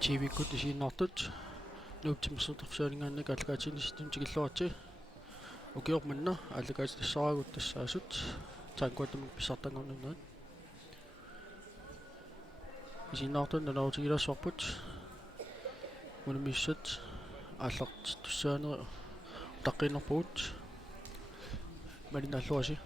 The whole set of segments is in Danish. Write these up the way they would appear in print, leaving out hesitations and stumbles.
TV-кут исииннартут нуутсимерсутерфсуалингааннак аллакаатинистун тигиллуарти укиорманна аллакаатиссарагут тассаасут таанкуатамак писсартангорнунерит исииннаартун налаутигилассуарпут мунамиссат аалларт туссаанери таққинерпугут малиналлуаси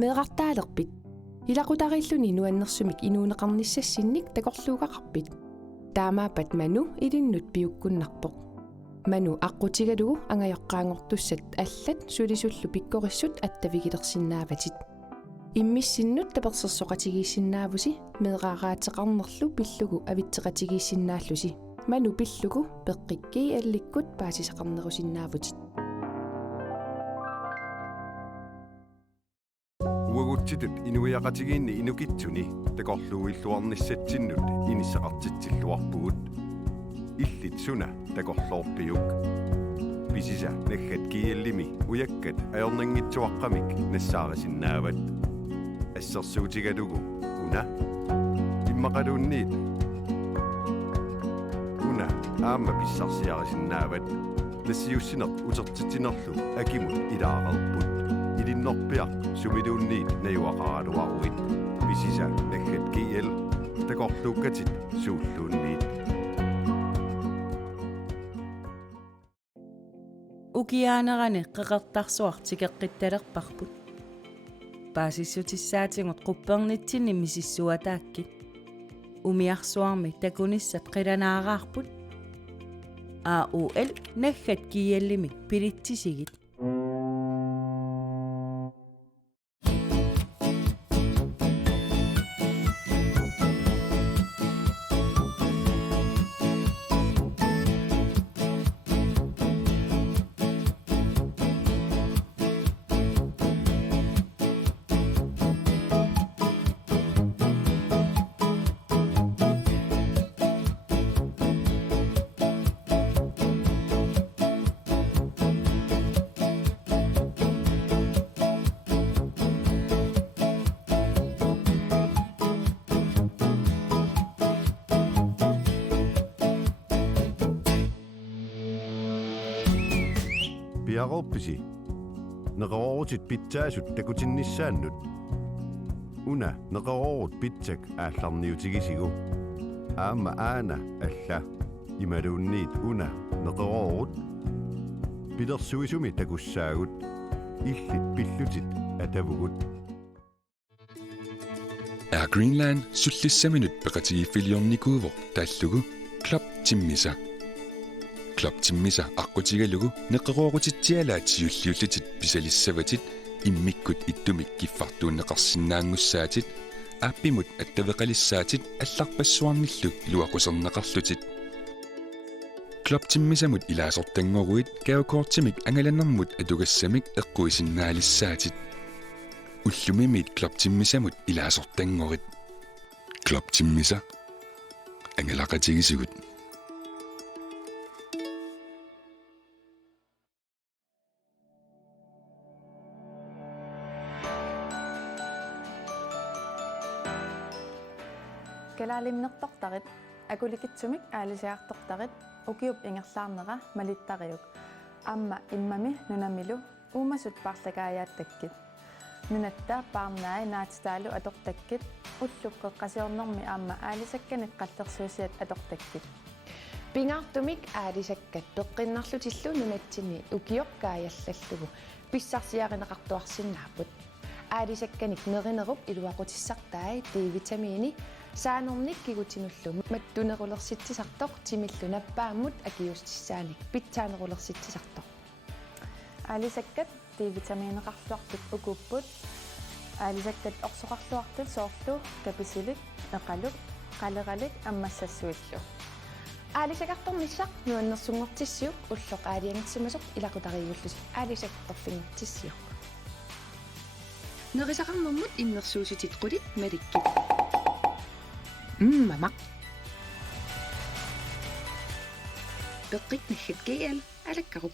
Meeqartaalerpit ilaqutariluni nuannersumik inuuneqarnissassinik takorluugaqarpit taamaapat manu ilinnut piukkunnarpoq manu aqutigalugu angajoqqaangortussat allat sulisullu pikkorissut attavigilersinnaavatit иммиссиннут таперсерсоqatigiissinнaavusi meeqaaraatеqarnerlu pillugu avitseqatigiissinnaаллуси ману пиллугу пеққикки алликкут паасисақарнерусиннаавутит уагутситут инуиақатигиинни инукитсуни такорлууиллуарниссатсиннут иниссақартитсиллуарпугут иллит суна такорлоорпиук писиса наггат киаллими уяккат аернангитсуаққамик нассаарисиннаават ассерсуутигалугу уна иммақалуунниит уна аама писсарсиарисиннаават нассиуссинеқ утертитинерлу акимут илаарерпут илиннорпиақ сумилуунниит наюақаралуаруит писиса наггат киал такорлууккатит сууллуунниит укиаанеране қеқертарсуартикеққитталерпарпут паасиссутиссаатингот қуппернитсинни мисиссуатааккит умиарсуарми такуниссат қиланаараарпут АУЛ наггат киаллимик пилитсисигит Piaqorpisi neqaruutit pitsaasut takutinnissaaannut una neqaruurut pitsak aallarniutigisigu aama aana alla imaluunniit una neqaruurut pilersuisumi takussaagut illit pillutit atavugut Greenland sullissaminut peqatigiffiliornikuuvo taallugu Club Timmisa Club Timmisa aqutigalugu neqeruoqutitsialaatiulliullitit pisalissavatit immikkut ittumik kiffartuunneqarsinnaangussaatit aappimut attaveqalissaatit allarpassuarnillu iluaqusernеqarlutit Club Timmisamut ilaasortangoruit gaavukortimik angalannermut atugassamik eqquisinnaalisaatit ullumimit Club Timmisamut ilaasortangorit Club Timmisa angalaqatigisigut Kalaalimnertortarit akulikitsumik aalisiaartortarit ukiup ingerlaarnera malittariuk amma immami nunamilu uumasut parlagaayaatakkit nunatta paarnaai naatitaalu atortakkit ulluqqeqqasiornermi amma aalisakkanik qallersuusiat atortakkit pingaartumik aalisakkat peqqinnarlutillu nunatsini ukiorkaajallallugu pissarsiarineqartuarsinnaaput aalisakkanik nerinerup iluaqutissartaai D-vitamiini saanornik kigutinullu mattunerulersitsisartoq timillu nappaammut akiustissaanik pitsaanerulersitsisartoq aalisakkat D-vitamiineqarluartut ukupput aalisakkat orsoqarluartut soorlu kapisilik eqaluk qaleralik аммассассуиллу аалисакарторнissaq нуаннерсунгортиссиук уллоқ аалиангитсимасоқ илақутариуллус аалисакторфингортиссиук нерисақарнэрмут иннерсуусутит қулит маликкит мамақ пеққит наггат киал алаккаруп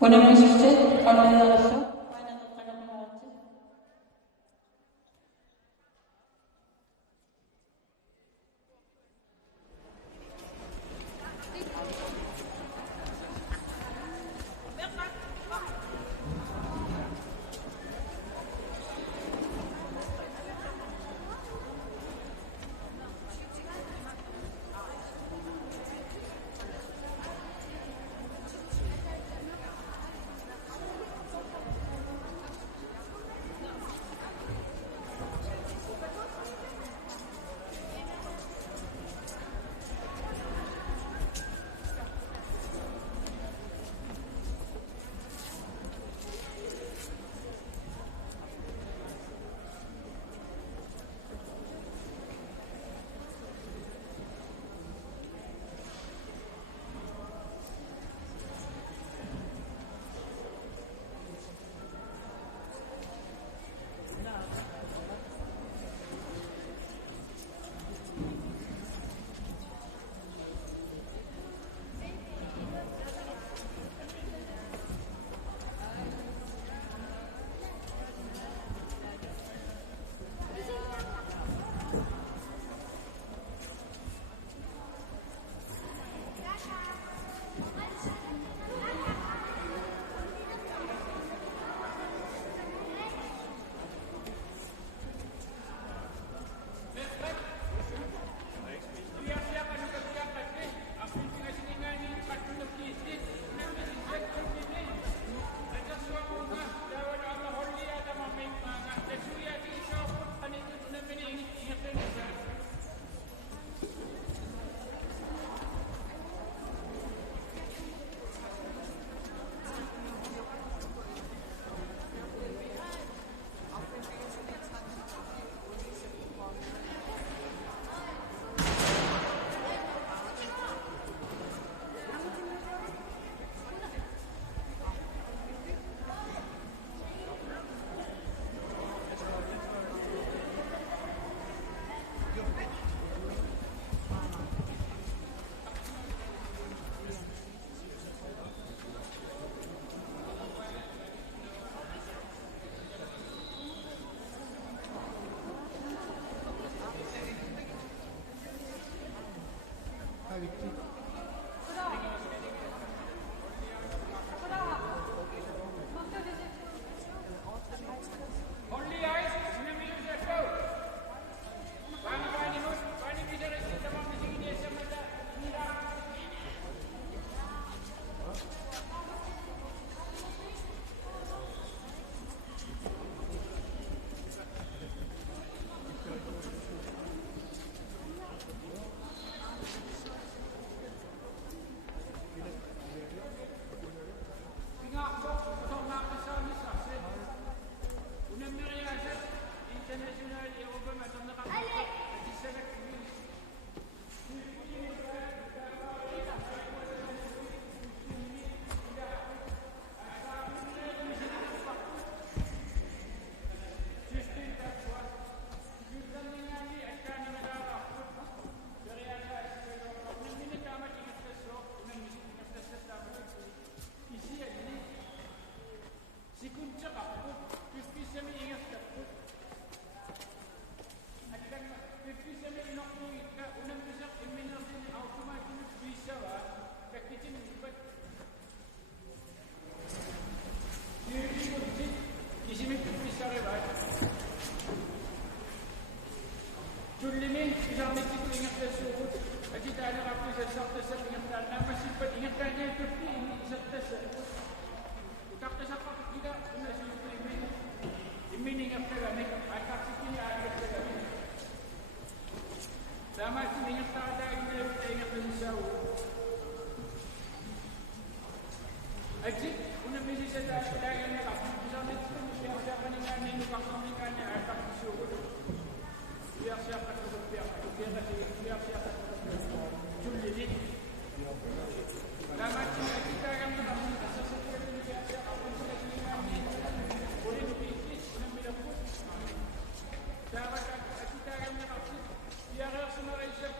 Unammisset qalleerissa Daar waar ik daar met die ergens maar eens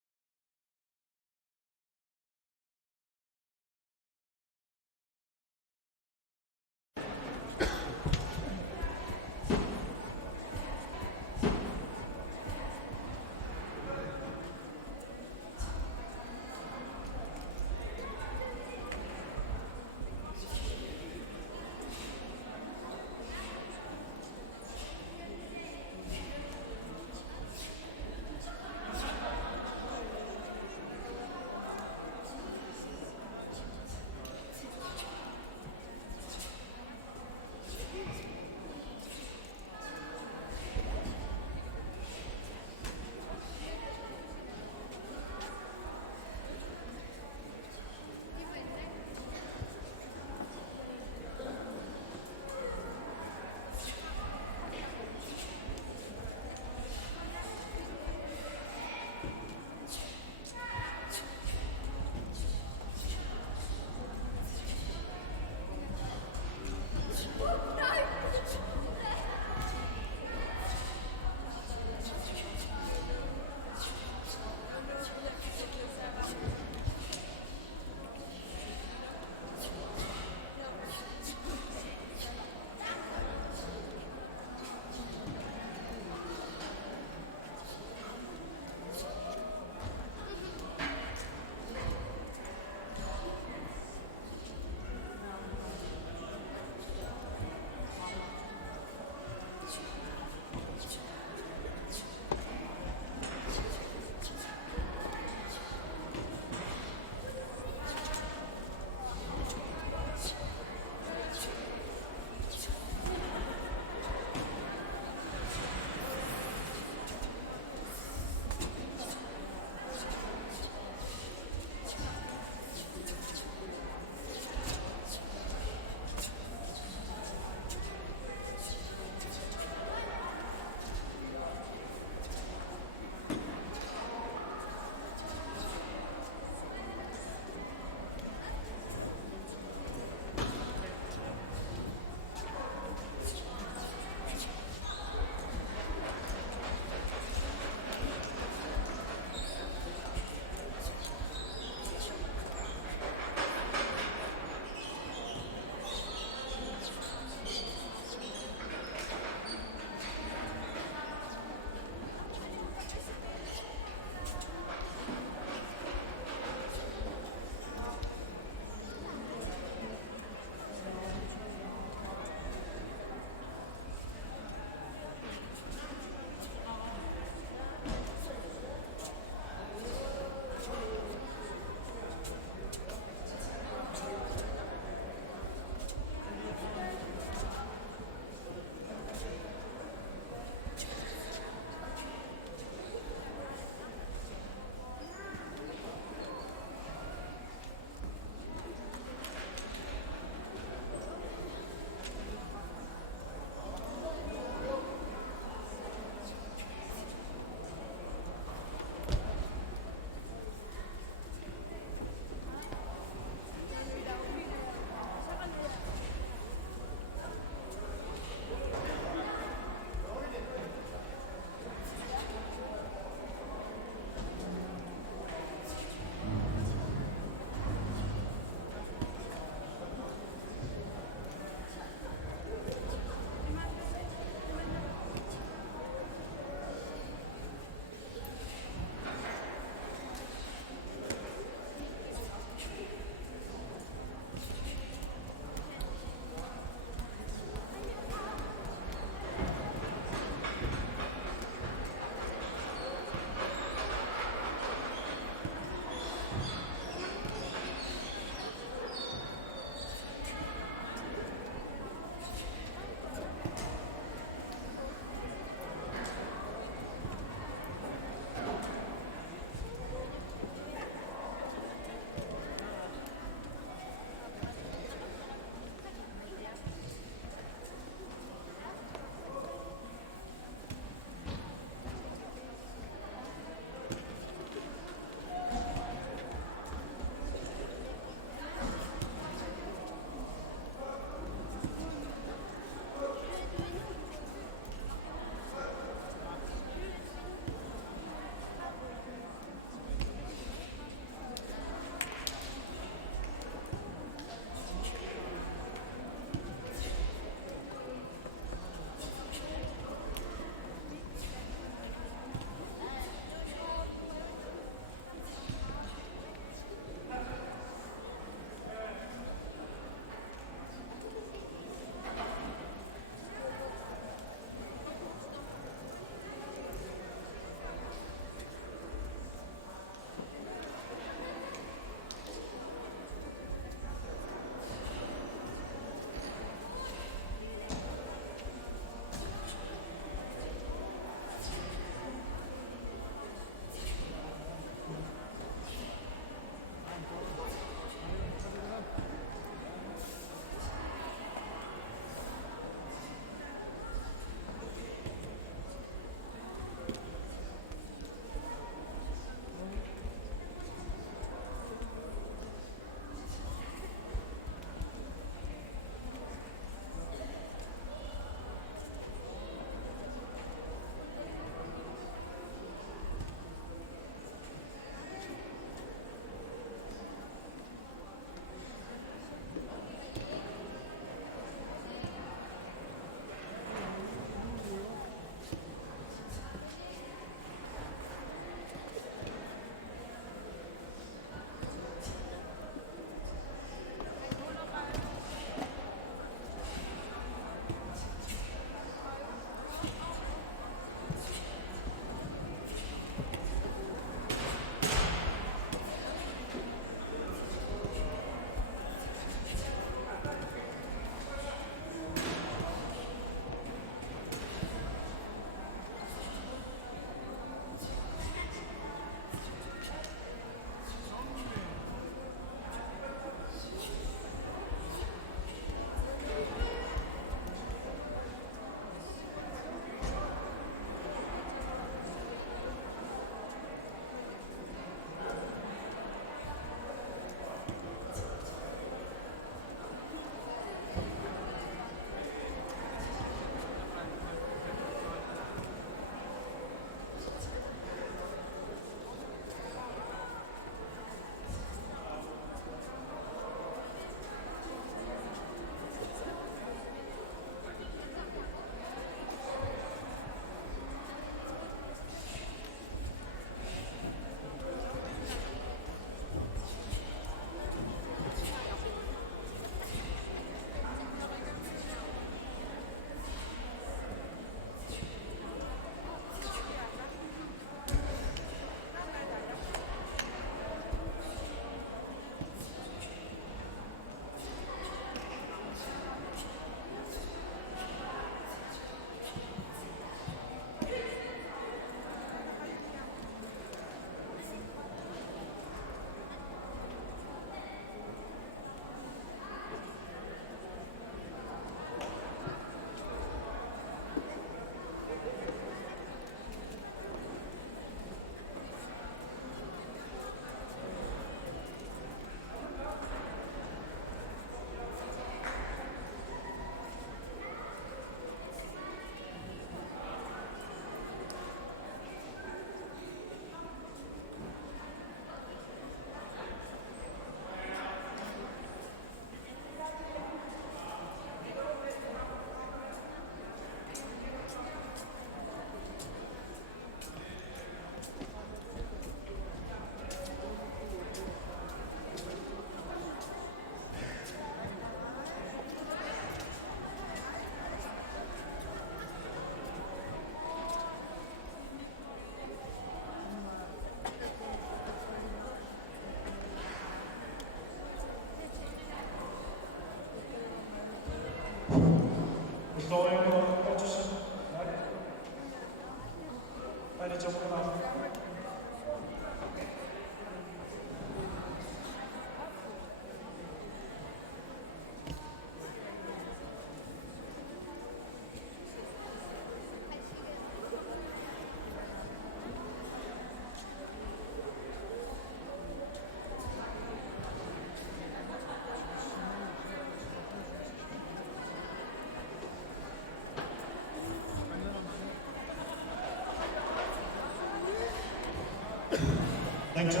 Rektor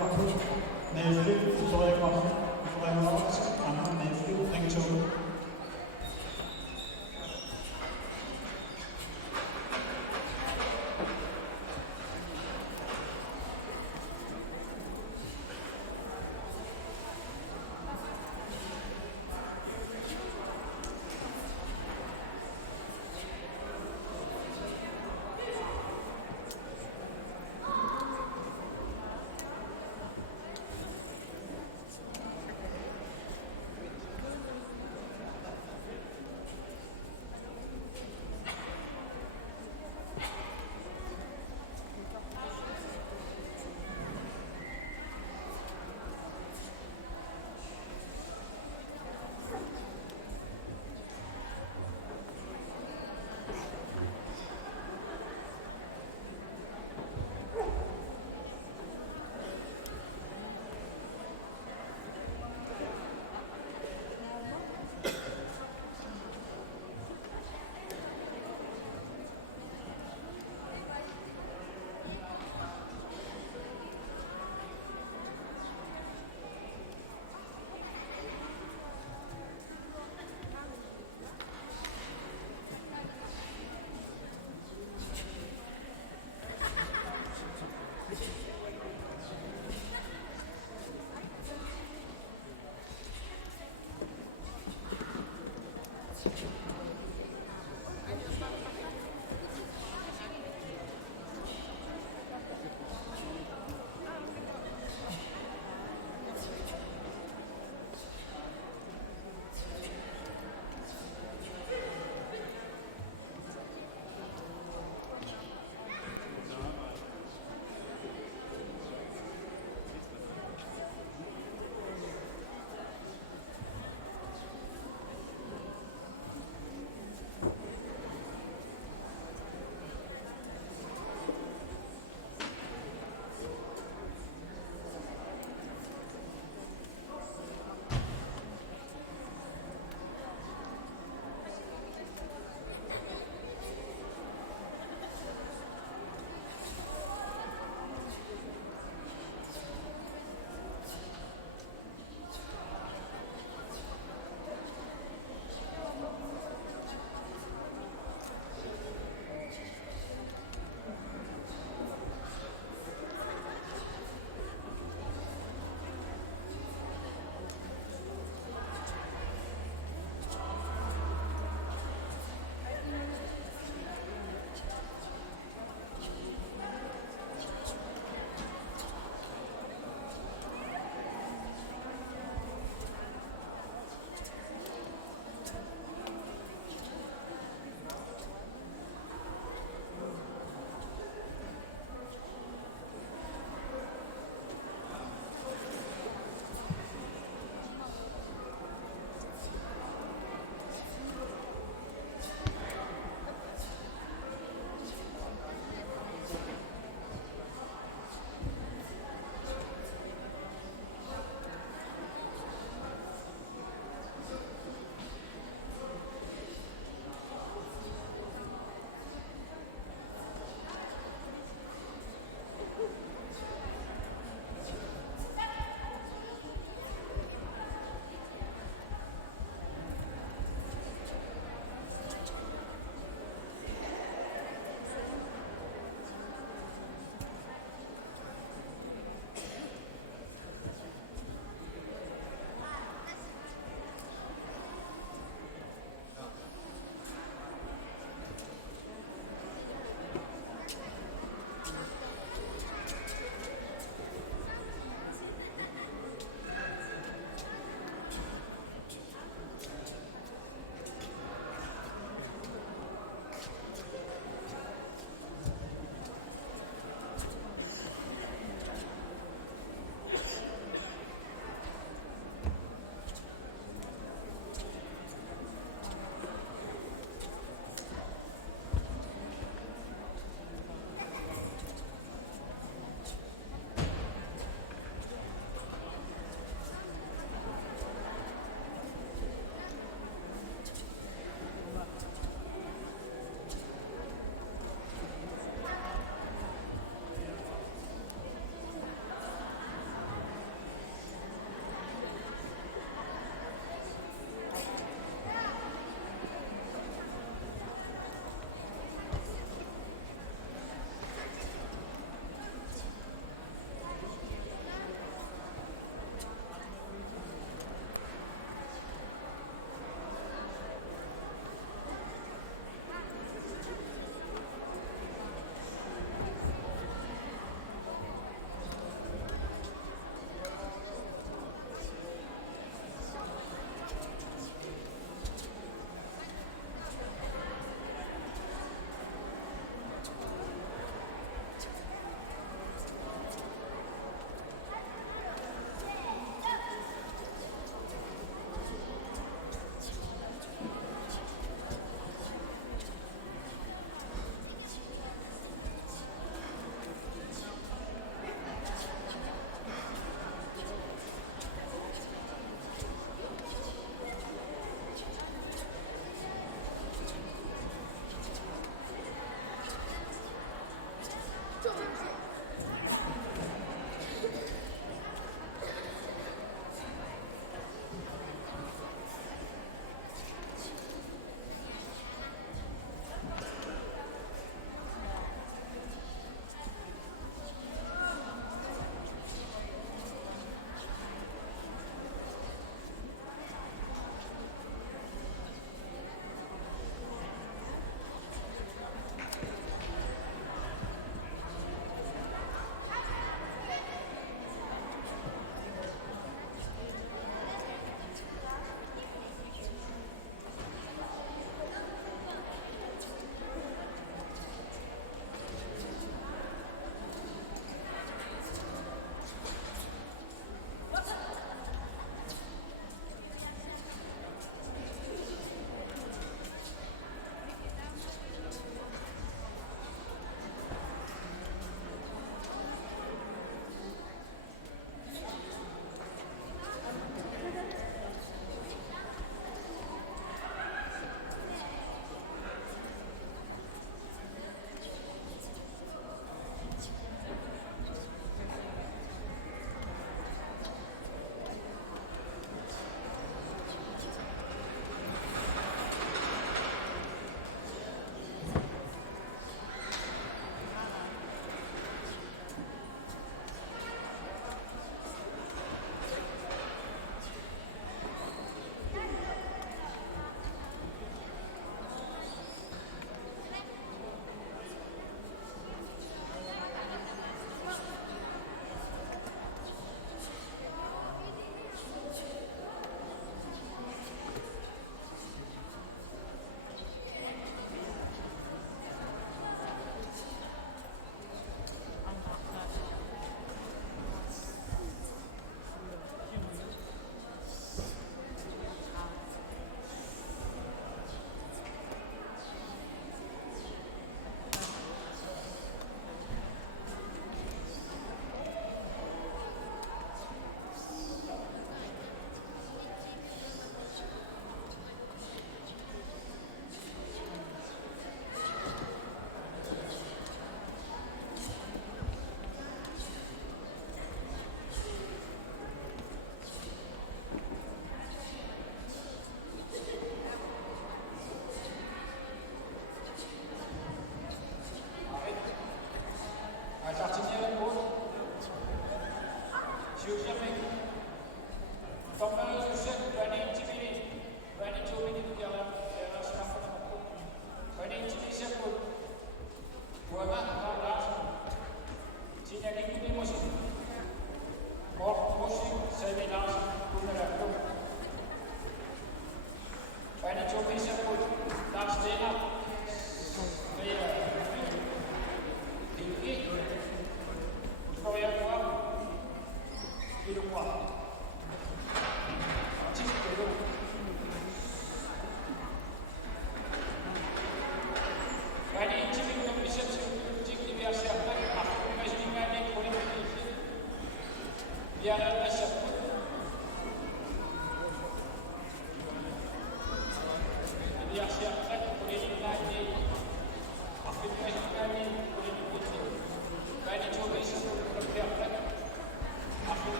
Markus, Næste, Frederik Markus, Frederik Markus, Anna Næste, rektor.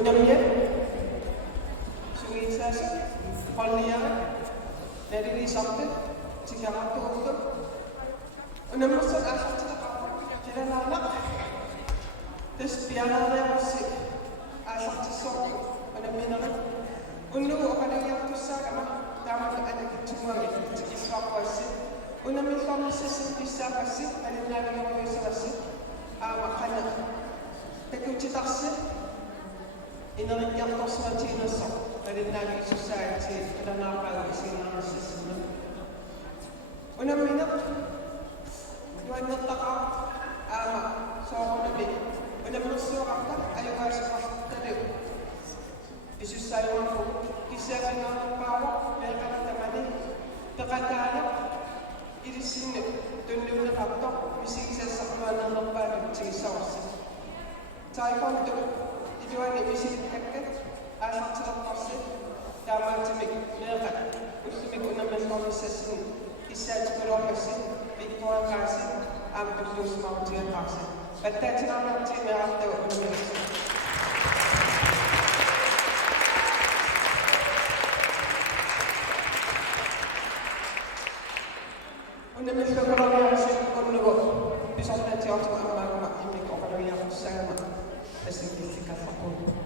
Unamnya, sungai sasa, palniya, dari sabtu, jika waktu waktu, unamnya sudah asal tidak lama, terus biarlah dia masih asal sesuatu, unamnya nak, unu pada yang tu sama, tamat ada kecuma itu sesuatu asal, unamnya kamu sesuatu asal, ada nabi yang asal, makanya, tekuk asal. Innan jatkossa Kiinassa erinnerlig society för den här sina rasismen. Och när mina du har nått så har det blivit. Och när man så rappa är ju bara så fast det. Det är ju så här man får kisah dengan bawa mereka temani terkadang ini sini tunjuk rappa mesti saya sama nampak di sini. Saya pun tu Tujuan ini mesti dikatakan asal terpaksa dalam temik mereka untuk menggunakan proses ini. Kisah sekolah kasih, Victoria kasih, ambil terus mau dia kasih. Betul tidak nanti mereka tahu universitas. Universitas sekolah kasih untuk bisa nanti untuk amal ini kepada yang sama. Significa favor.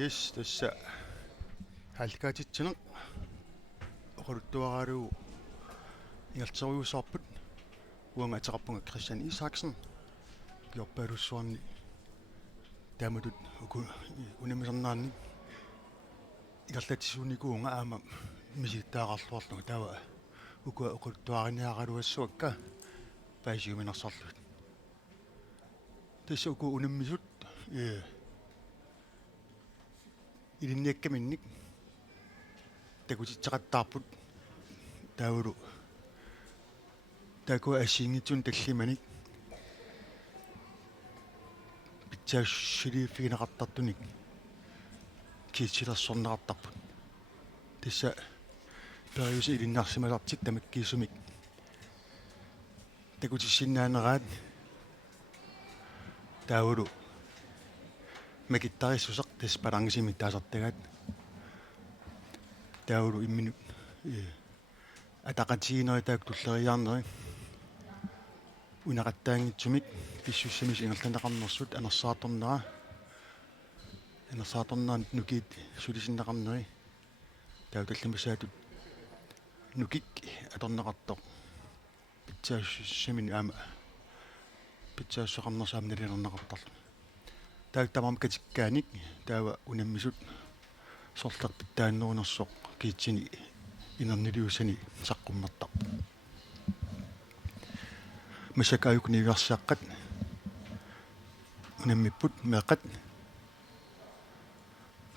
Yes, tässä halkaatitsina oquluttuaraalugu ingalteriusaarput uanga ataqarpunga Christian Isaksen kiorpaalussuarni taamatut unamisernaanni igarlatisuunikuunga aama misittaaqarluarlugu tawa ukua oquluttuariniaqaluassuakka paisiuminersarlut tässä uku unammisut ilinniakkaminnik takutitsaqattaarput taulu taku asiingitsun tallimanik pitsaashiliiffiginaqartartunik kiitsilersorneqartarput tassa periusi ilinnaarsimalartik tamakkiisumik takutissinnaaneraat taulu makittarissusaq taspalangisimi taasartagat taulu imminu ataqatiineri taak tulleriarneri unaqattaangitsumik pissussamis ingerlanaqarnersut anersaatornaan nukit sulisinneqarneri taau tallimasaatut nukik atorneqartoq pitsaassamini aama pitsaassoqarnersaamnalinerneqartarlu taaktamam katikaanik taava unammisut sorlarpit taannuunersoq kiitsini inerniliussani saqqummertaq masakaayukniviarsiaqqat unammipput meeqqat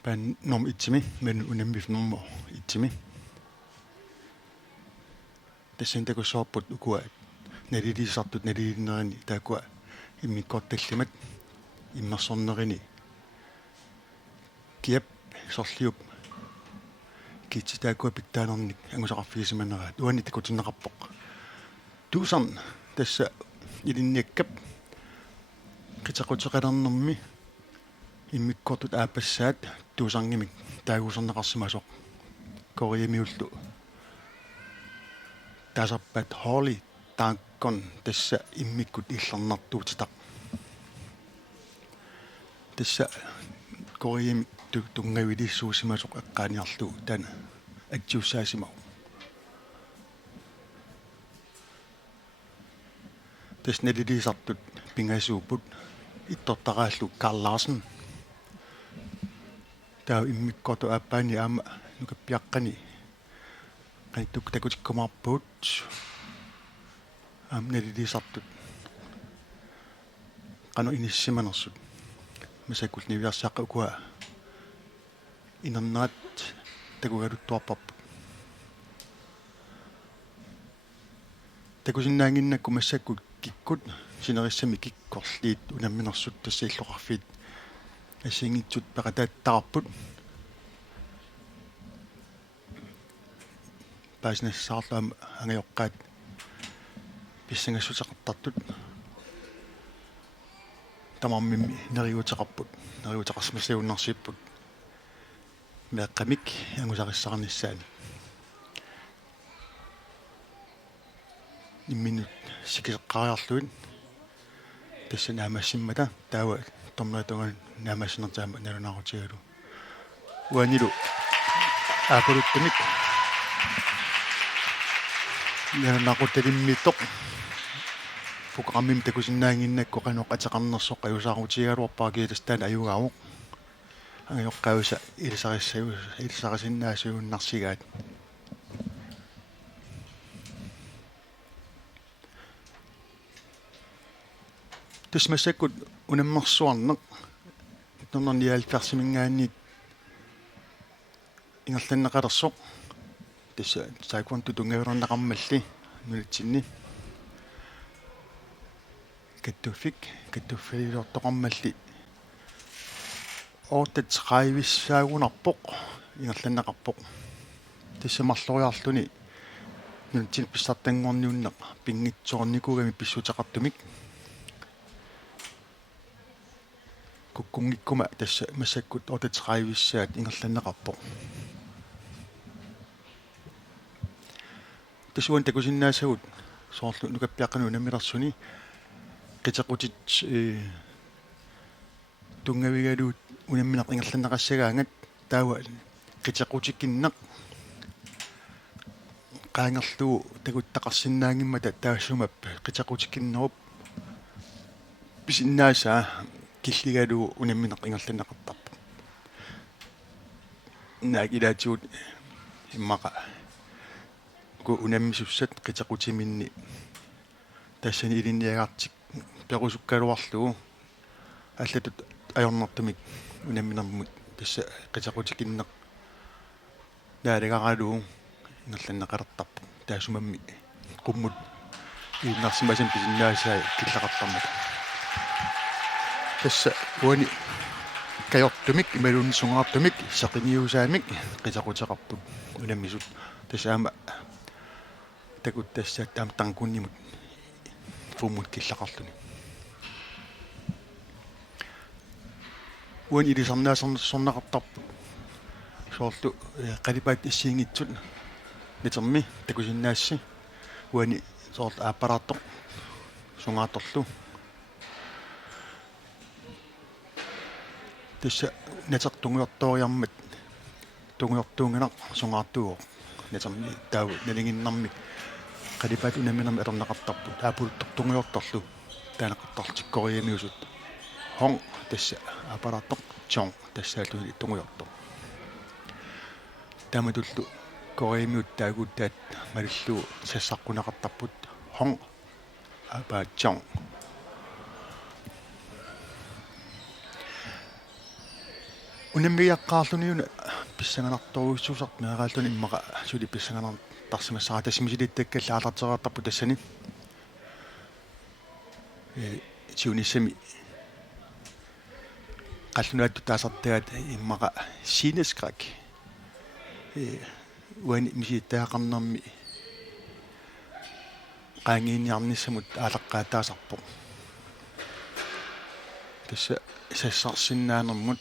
pan norm itsimi men unammifnermo itsimi tassintakussoorput ukua nalilisartut nalilinnerini taakua immikkortallimat immersornerini kiap sorliup kiitsitaakua pittaanernik angusaqarfigisimanneraat uanni takutinneqarpoq tuusarn tassa ilinniakkap qitaqutiqalernermi immikkortut aapassaat tuusarngimik taaguuserneqarsimasoq koriamiullu tasarpat Holly taakkon tassa immikkut illarnartuutitaq tässä koriim tungavilissuusimasoq eqqaaniarlu tana atjuussaasimaw tässä nalilisartut pingasuuput ittortaqaallu Carl Larsen tau immikkortu aappaani aama nukappiaqqani qanittuk takutikkumarpuut nalilisartut qanu inissimanersut masakul niviarsaaqqa ukua inannaat takugaluttuarparput takusinnaanginnakku massakku kikkut sinerissami kikkorliit unamminersut tassa illoqarfiit assingitsut paqataattaarput paasnassaarlaam angajoqqaat pissangassutaqartartut tamarmimmi neriutaqarsmasliunnarsipput meeqqamik angusaqissaqarnissaani imminut sikiseqqariarluit tässä naamassimmata taava tormeritungan naamassinertaama nalunaqutigalu uanilu aapuluttamik nalunaqutalimmittoq programmim takusinnaanginnakku qanoqqataqarnersoq ayusaarutigaluarpaakiitastaan ayugaamuq angajoqqausa ilisarisinnaasuunnarsigaat tasmassakut unammersuarneq tornerniaalfarsimingaanniit ingerlanneqalersoq tassa taekwondo tungavilerneqarmalli nulitsinni kattuffiliortoqarmalli oottatqaivissaagunarpoq ingerlanneqarpoq tassamarloriarluni нутин писсартангорниуннақ пингитсоорникуугами писсутеқартумик куккунгиккума тасса массаккут отатеқаивиссаат ингерланнеқарпоқ тасуан такусиннаасагут соорлу нукаппиаққану намиларсуни қитеқутит тунгавигалуут унамминақ ингерланнеқассагаангат таава қитеқутиккиннақ qaangерлuu taguttaqarsinnaangimmat taassumappa qitaqutikinnerup pisinnaasa killigaluu unammineq ingerlanneqartarpa naagilaatigut immaqa ku unammissussat qitaqutiminni tassani ilinniagartik perusukkaluarlugu аллатут ajornartumik unamminermut tassa qitaqutikinneq naaлагаралуу ингерланнеқалертарпу таасумамми qumмут ииннарсимасам писиннаасаа киллақартармата тасса уани кайортумик ималууннисунгаартумик сақиниусаамик қитақутеқарпут унаммисут тасаама такуттассаат таам тангуннимут фуммут киллақарлуни уани илисарнаасорнеқартарпу соорлу қалипаат иссиингитсут нитэрми такусиннаасси уани соорл ааппараартоқ сунгааторлу тасса натертунгуйорториармат тунгуйортуунгинақ сунгаартугоо нитэрми тааву налингиннарми қалипаат унаминерми алернеқартарпут аапулуттортунгуйорторлу таанеқартарлтиккориамиусут хон тасса ааппараартоқ чон тассаалуни тунгуйортор таматуллу коремиут таагуттаат малиллуу сассаққунақартарпут хон абаачон унаммиаққаарлуниуна писсанганарторуиссуусарт меэрааллуни иммақа сули писсанганар тарсимассара тассимисилиттаккаллаалартераартарпу тассани сиунissami qallunaattu taasartaat immaqa sineskrak уани миситтаақарнэрми qaangiinniarnissamut аалеққаатаасарпо тасса сассарсиннаанермут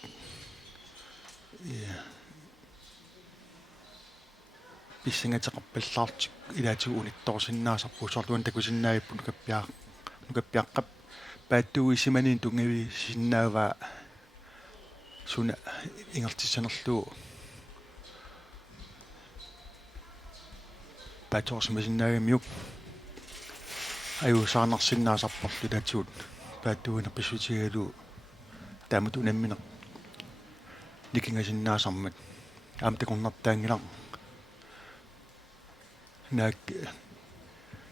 писсангатеқарпаллаартик илаатигу унитторсиннаасарпу соорлуан такусиннаавиппу нукаппиаққап пааттугисиманин тунгави синнааваа суна ингертиссанерлуу паторсимасиннаагамиук аюусаарнарсиннаасарпарлу таатигут пааттугинерписсутигалуу таамат унамминеқ никингасиннаасармат аамтакорнартаангилар наак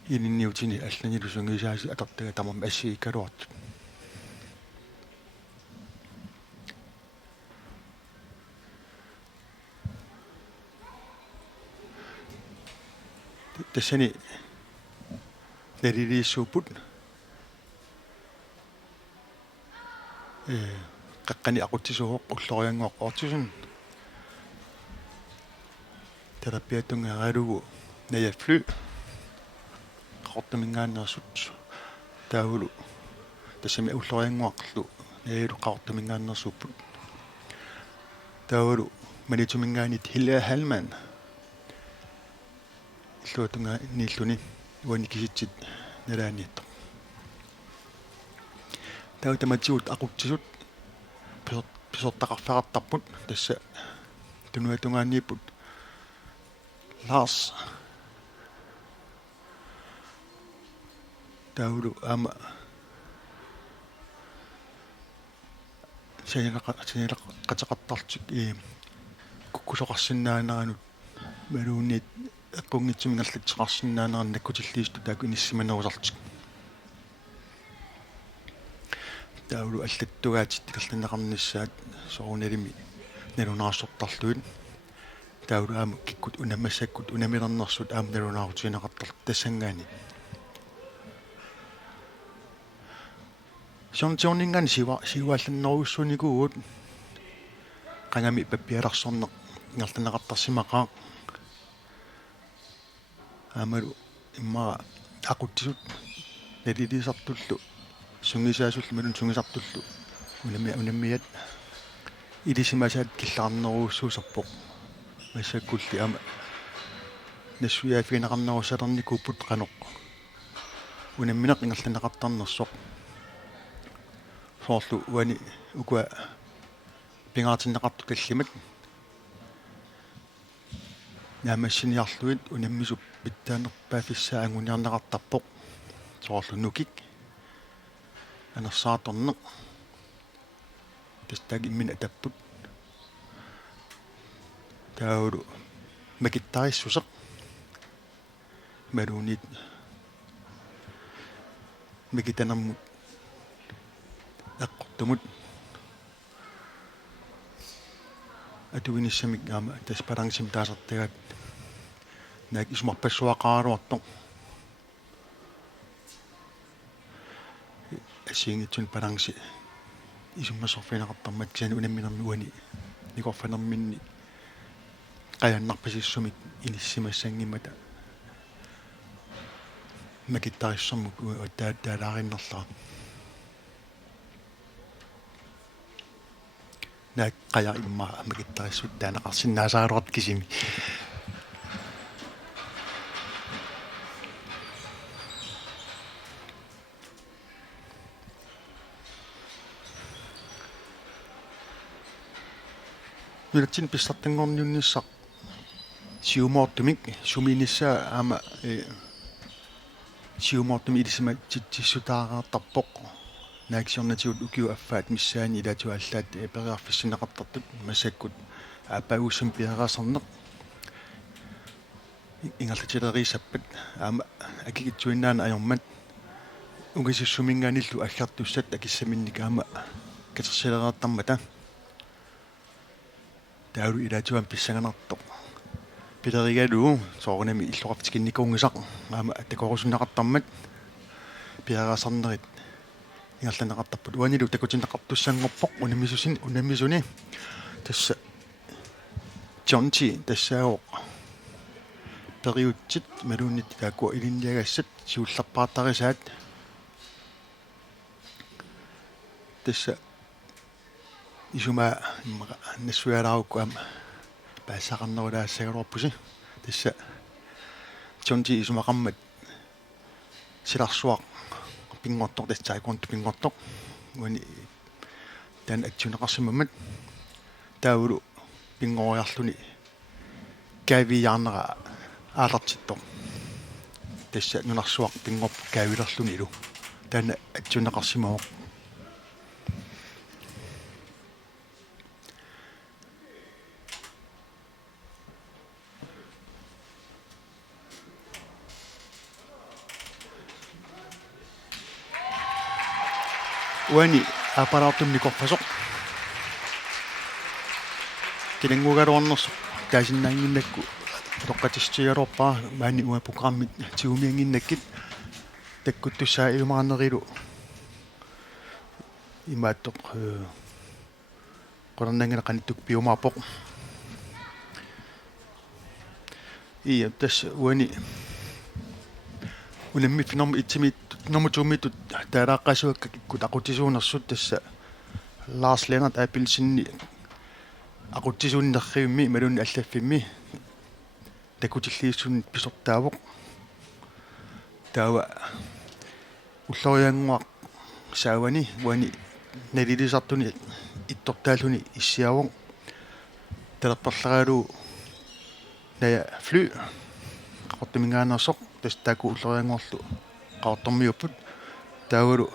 ининниутини алланилусунгисааси атартага тамам ассииккалуарт тассани нэрилииссуупут қаққани ақутсисуоқ уллориангоқ ортисун терапиатунгаалугу наяфлу қортамингааннерсут таавулу тассами уллориангоақлу наялу қортамингааннерсууппут таавулу манитумингаанит хилла халман иллуатунга ниллуни уани киситсит налааниатто таутаматсуут ақутсисут писортақарфеқартарпут тасса тунуатунгааннииппут Lars таулу ама сенеқатеқартартик куккусоқарсиннаанеранут малуунниит эққунгитсимингерлатсеқарсиннаанеран наккутиллиисту таак иниссиманерусартик таулу аллаттугаатит тикерланеқарниссаат сооруналими налунаарсортарлуит таулу аама киккут унамассаккут унамилернерсут аама налунаарутинеқартар тассангаани сонтионинган сиваалланнеруйуссуникуут qangami pappialarsorneq ingertanaqartarsimaqaa аамалу иммара aquttisut nalilisartullu sungisaasull malun sungisartullu unammiat ilisimasaat killarneruussuusarpoq массаккулли ама нассуяафигинеқарнерусалерни кууппут қаноқ унамминеқ ингерланеқартарнерсоқ фоорлу уани укуа пингаатиннеқарту таллимат наамассиниарлуит унаммисуп питтаанерпаафиссаа ангуниарнеқартарпоқ соорлу нукик анерсааторнеқ тастаги иммина таппут тауру макиттариссусеқ малунит макитанермут аққортумут атуиниссамик аама таспалангсим таасартагаат наак исумарпассуақааруарто асингитсун палангси исуммасорфинеқартармат кисани унамминерми уани никорфанерминни qajanнарпасиссумик иниссимассангимата макиттариссэрмук таалаариннерлаа наак qaya имма макиттариссут таанеқарсинаасааруат кисими милтин писсартангорниунниссақ сиумоортумик суминиссаа аама сиумоортуми илисима тиссутаараартарпоқ нааксиорнатиут укиу аффаат миссаани илаатуаллаат периарфиссинеқартартут массаккут ааппагуссам пиараасарнеқ ингерлатилерисаппат аама акигитсуиннаана ajormat угисиссумингааниллу аллартуссат акиссаминник аама катерсилераартармата тауру илаатуам писсаганартоқ пилеригалуу соорунами иллоқартикинникуунгисақ аама такорусуннеқартармат пиараасарнерит ингерланеқартарпут уанилу такутиннеқартуссангорпоқ унамисуни тасса джонти тассааоқ периутсит малуунит таакуа илинниагассат сиулларпаартарисаат тасса исума нассуялаарукку ама паасақарнерулаассагалуарпуси тасса джонти исумақармат силарсуақ пинготтор тассаакуунту пинготтор уани таан атсунеқарсимамат таулу пингориарлуни кавиярнера аалартиттор тасса нунарсуақ пингоп кавилерлуни илу таан атсунеқарсимавоқ уани апараартумни корпасоқ кинангугалуарнерсоқ таасиннаангиннакку тоққатистигалуарпаа маани уа программит тиумиангиннаккит таккуттуссаа илумаарнерилу имааттоқ қорнангена қаниттук пиумаарпоқ ия тас уани унамми финорм итсимит номутумитут таалааққасуакка киккут ақутисуунерсут тасса Lars Lennart апилсинни ақутисууннерривимми малунни аллаффимми такутиллииссунни писортаавоқ таава уллориангуақ саавани уани налилисартуни иттортаалуни иссиавоқ талерперлералу ная флю қортумингаанерсоқ тастааку уллориангуарлу qaartormiupput taavalu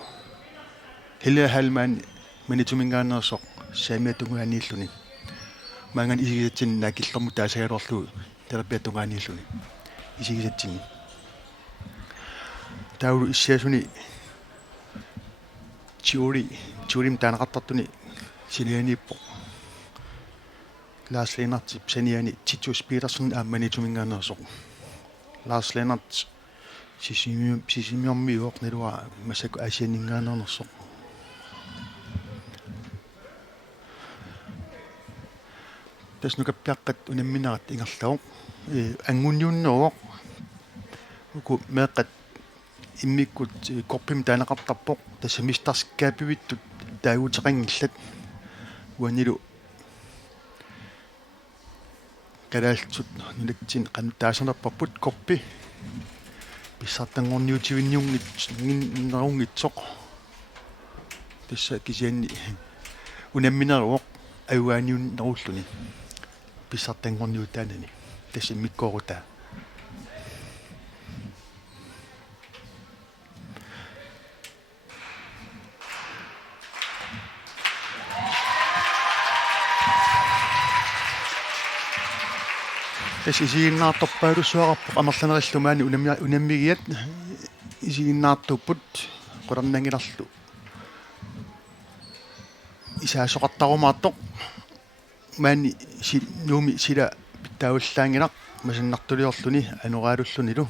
hilihalmaan manitumingaannersoq saamiatungaaniilluni maangan isigisatsin naakillermu taasagaluarlu talapiatungaaniilluni isigisatsin taavalu issiasuni chiurim taanaqartartuni silianiippoq Lars Lennart saniani Titus Petersen manitumingaannersoq Lars Lennart сисимиормиуоқ налуа масаку асианингаанернерсоқ таснукаппиаққат унамминерат ингерлавоқ ангунниуннеруоқ uku meeqqat immikkut korpim taanaqartarpoq tassa mistarskaapivittut taaguteqangillat uanilu kadaalsut nulaktin qanutaasanerparput korpi pissartangorniutivinniungit nginnerungitsoq tassa kisianni unammineruoq ayuaaniun nerulluni pissartangorniutaanani tassa mikkoorutaa isiinnaartorpaalussuaqarpoq amerlanerillumaani unammigiat isiinnaartupput qulernagilarlu isaasoqartarumaartoq maani nuumi sila pittaagullaangilaq masannartuliorluni anoraalullunilu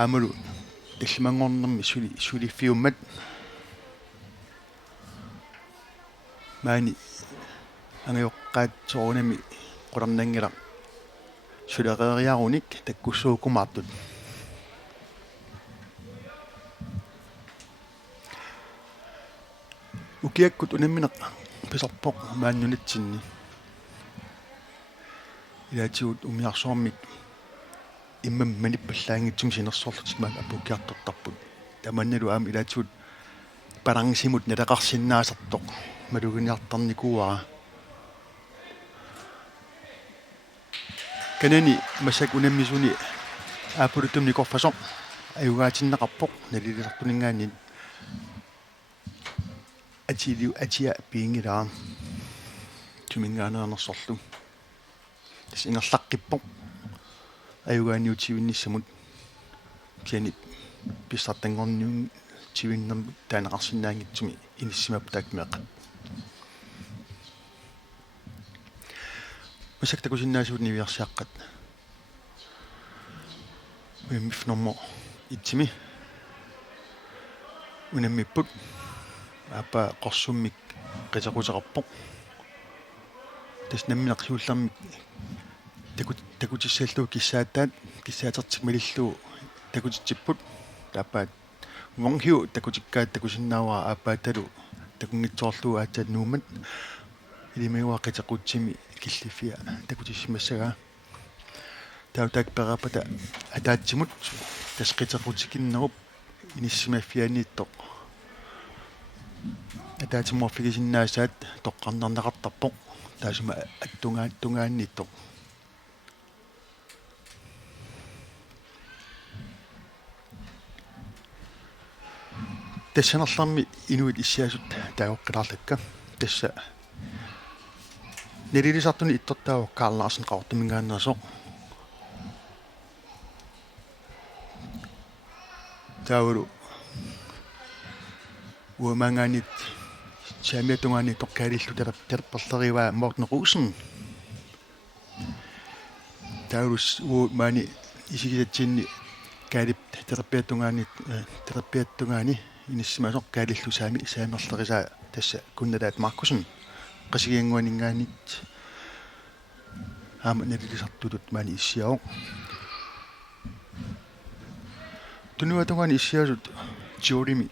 aamulu таллимангорнэрми сулиффиуммат маани ангиоққаатсоорунами қулернангила сулереериаруник таккуссуукумаартут укиаккут унамминеқ писарпоқ мааннунатсинни илаатигут умиарсуармик иммам маниппаллаангитсум синерсоорлутик маан апукиартортарпут таманналу аама илаатигут балансимут налеқарсиннаасартоқ малугиниартарникуара канани масак унаммисуни аапулутумни корфасоқ аюгаатиннеқарпоқ налилилартунингаанин атиа пиингилаа тумингаанернерсорлу тас ингерлаққиппоқ аюгааниутивинниссамут киани писсартангорниун тивиннам таанеқарсинаангитсуми иниссимап таакмеэқат масак такусиннаасуутни виарсиаққат мифнормо итсими унаммиппут апа қорсуммик қитеқутеқарпоқ тас намминеқсууллармик такутиссааллуу киссаатертик малиллуу такутитсиппут таапаат вонгхиу такутиккаат такусиннааваа аапааталу такунгитсоорлуу аатаат нуумат илимиуа қитеқутсими киллиффиа такутиссимассагаа таутак перапата атаатсимут тас қитеқутикиннеруп иниссимаффианииттоқ атаатимморфигисиннаасаат тоққарнарнеқартарпоқ таасима аттунгааннииттоқ тассанерларми инуит иссиасут таавоққилаарлакка тасса нерилисартуни иттортаавоқ Карл Ларсен қаортумингааннерсоқ таавру уамангаанит чамиатунгаани тоққаалиллу терперлериваа Мортен Руsen тааврус уумаани исигисатсинни каалип терапиаттунгаани иниссимасоқ каалиллу саамерлерисаа тасса кунналаат Маркусен qasigianguaningaanit aama nalilisartulut maani issiaoq tunuatungaani issiasut jiorimi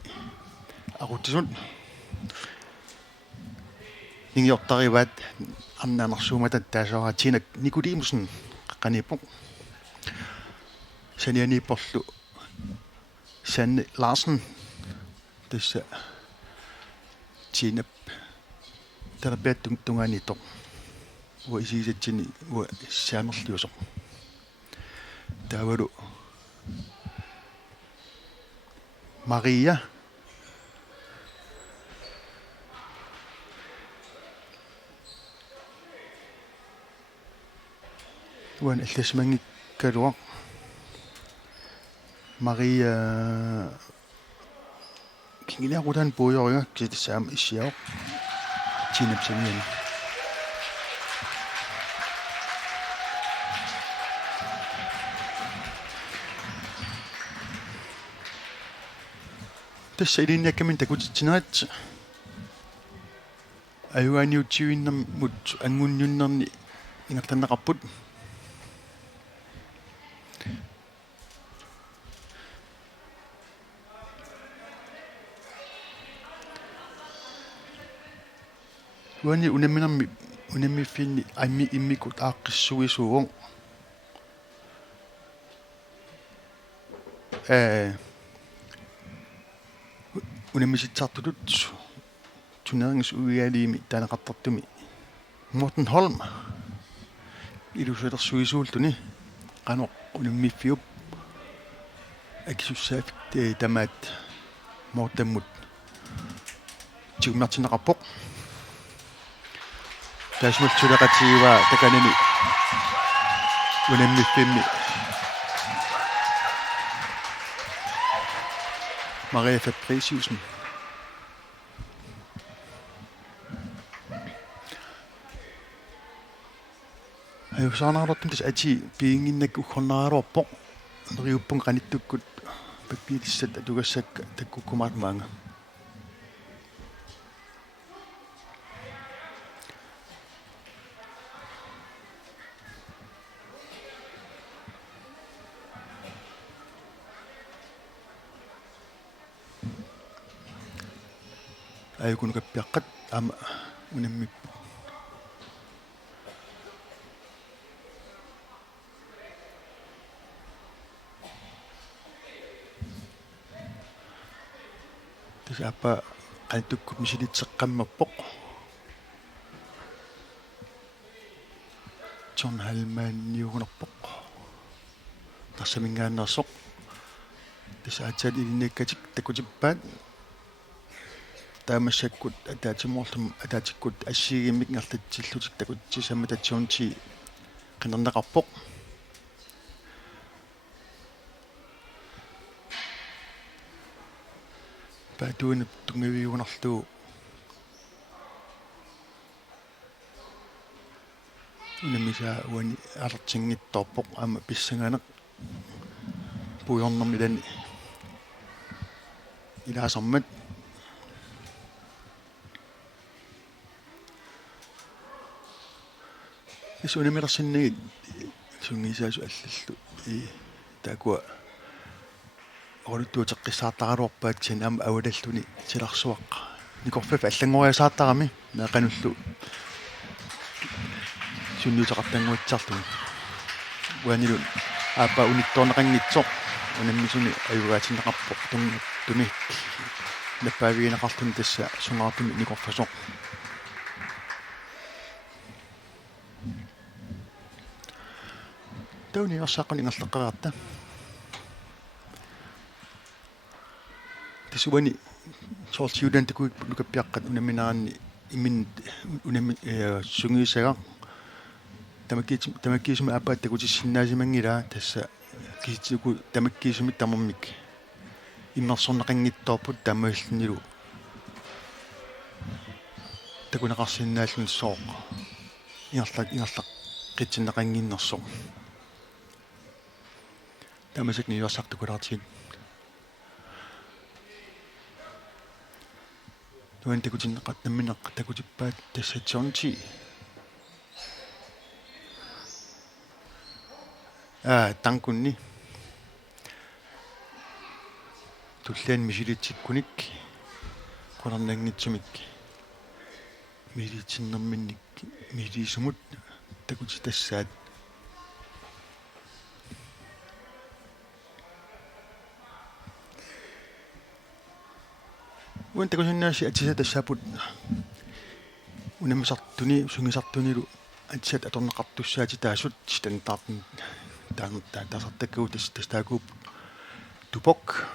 aqutisut ningiortarivaat arnaanersuumatat taasoraatiinak Nikodimusen qaqqanipoq sanianiipporlu Sanne Larsen tassa tiinap terapeutungaanitoq uа исигисатсини уа саамерлиусоқ таавалу Maria уан алласмангиккалуақ Maria кингилаарутаан пуйорига кисаам иссиаоқ тинапсамиан тассаилинниаккамин такутитсинаат аюаниутсивиннэрмут ангуннюннерни ингерланнеқарпут Uani unammi finni aimmi immikut aaqqissuisuugun unammisitsartulut tunerings uialiimi tanaqartartumi Morten Holm ilusulersuisuultuni qanoq unammifiup akisussaafi tamaat mootammut tigumartinaqarpoq taasmultsuleqatigiwa takanani unammiffimmi Maria Fabriciusen ayusaanarlortum tis ati piinginnak ukhornararuarpoq neriuppun qanittukkut pappiilissat atugassakka takkukkumaat maanga ayukunukappiaqqat ama unammippu apa qanittukkut misilitseqqammappoq John Halman-niugunerpoq tarsamingaannersoq tasaatsat ilinniakkatik takutippaat taamassakut ataatimorlum ataatikkut assigimmik ngartatsillutik takuttisamma tatsuunti qinernaqarpoq paatuunap tungaviugunarluu unammisaa uani alertinngittorpoq ama pissanganeq puujornermilani ilaasermat исунамилерсиннагит сунгисаасу аллаллу таакуа орутуутеққиссаартаруарпаатсин ама авалаллуни силарсуаққа никорфаф аллангориасаартарами наақануллу сунниутеқартангуатсартуни уанилун аапа унитторнеқангитсоқ унаммисуни аюгаатиннеқарпоқ туми наппаавигинеқартуни тасса сунгаартуми никорфасоқ тауни ерсааққуни ингерлеққариарта тисуани соортиулан такуик лукаппиаққат унаминааранни имин унами сунгисага тамаккисуми апаат такутиссиннаасимангила тасса киситсуку тамаккисуми тамармик иммерсорнеқангитторпут таамааллинилу такунеқарсиннааллун сооқ ингерлақ қитсиннеқангиннерсоо тамасак ниуассартукулаартигит туан такутиннеқат намминеқ такутиппаат тассатсорнти танкунни туллаан мисилитсиккуник qunarnaangitsumik милитсиннэрминник милисумут такути тассаат уан такусиннааси атсиса тассаапут унамисартуни сунгисартунилу атсиат аторнеқартуссаати таасут стандартн таасартаккуу тастаакууп тупок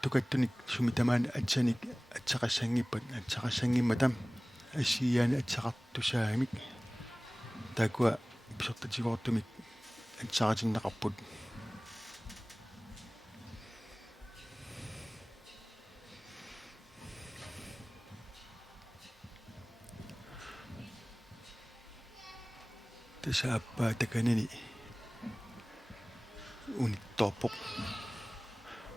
tukattunik sumitamaani atsanik atsaqassangippat atsaqassangimmatam ассияани атсақартусаагамик таакуа писертатигоортумик атсақатиннеқарпут тасааппаа таканани унитторпоқ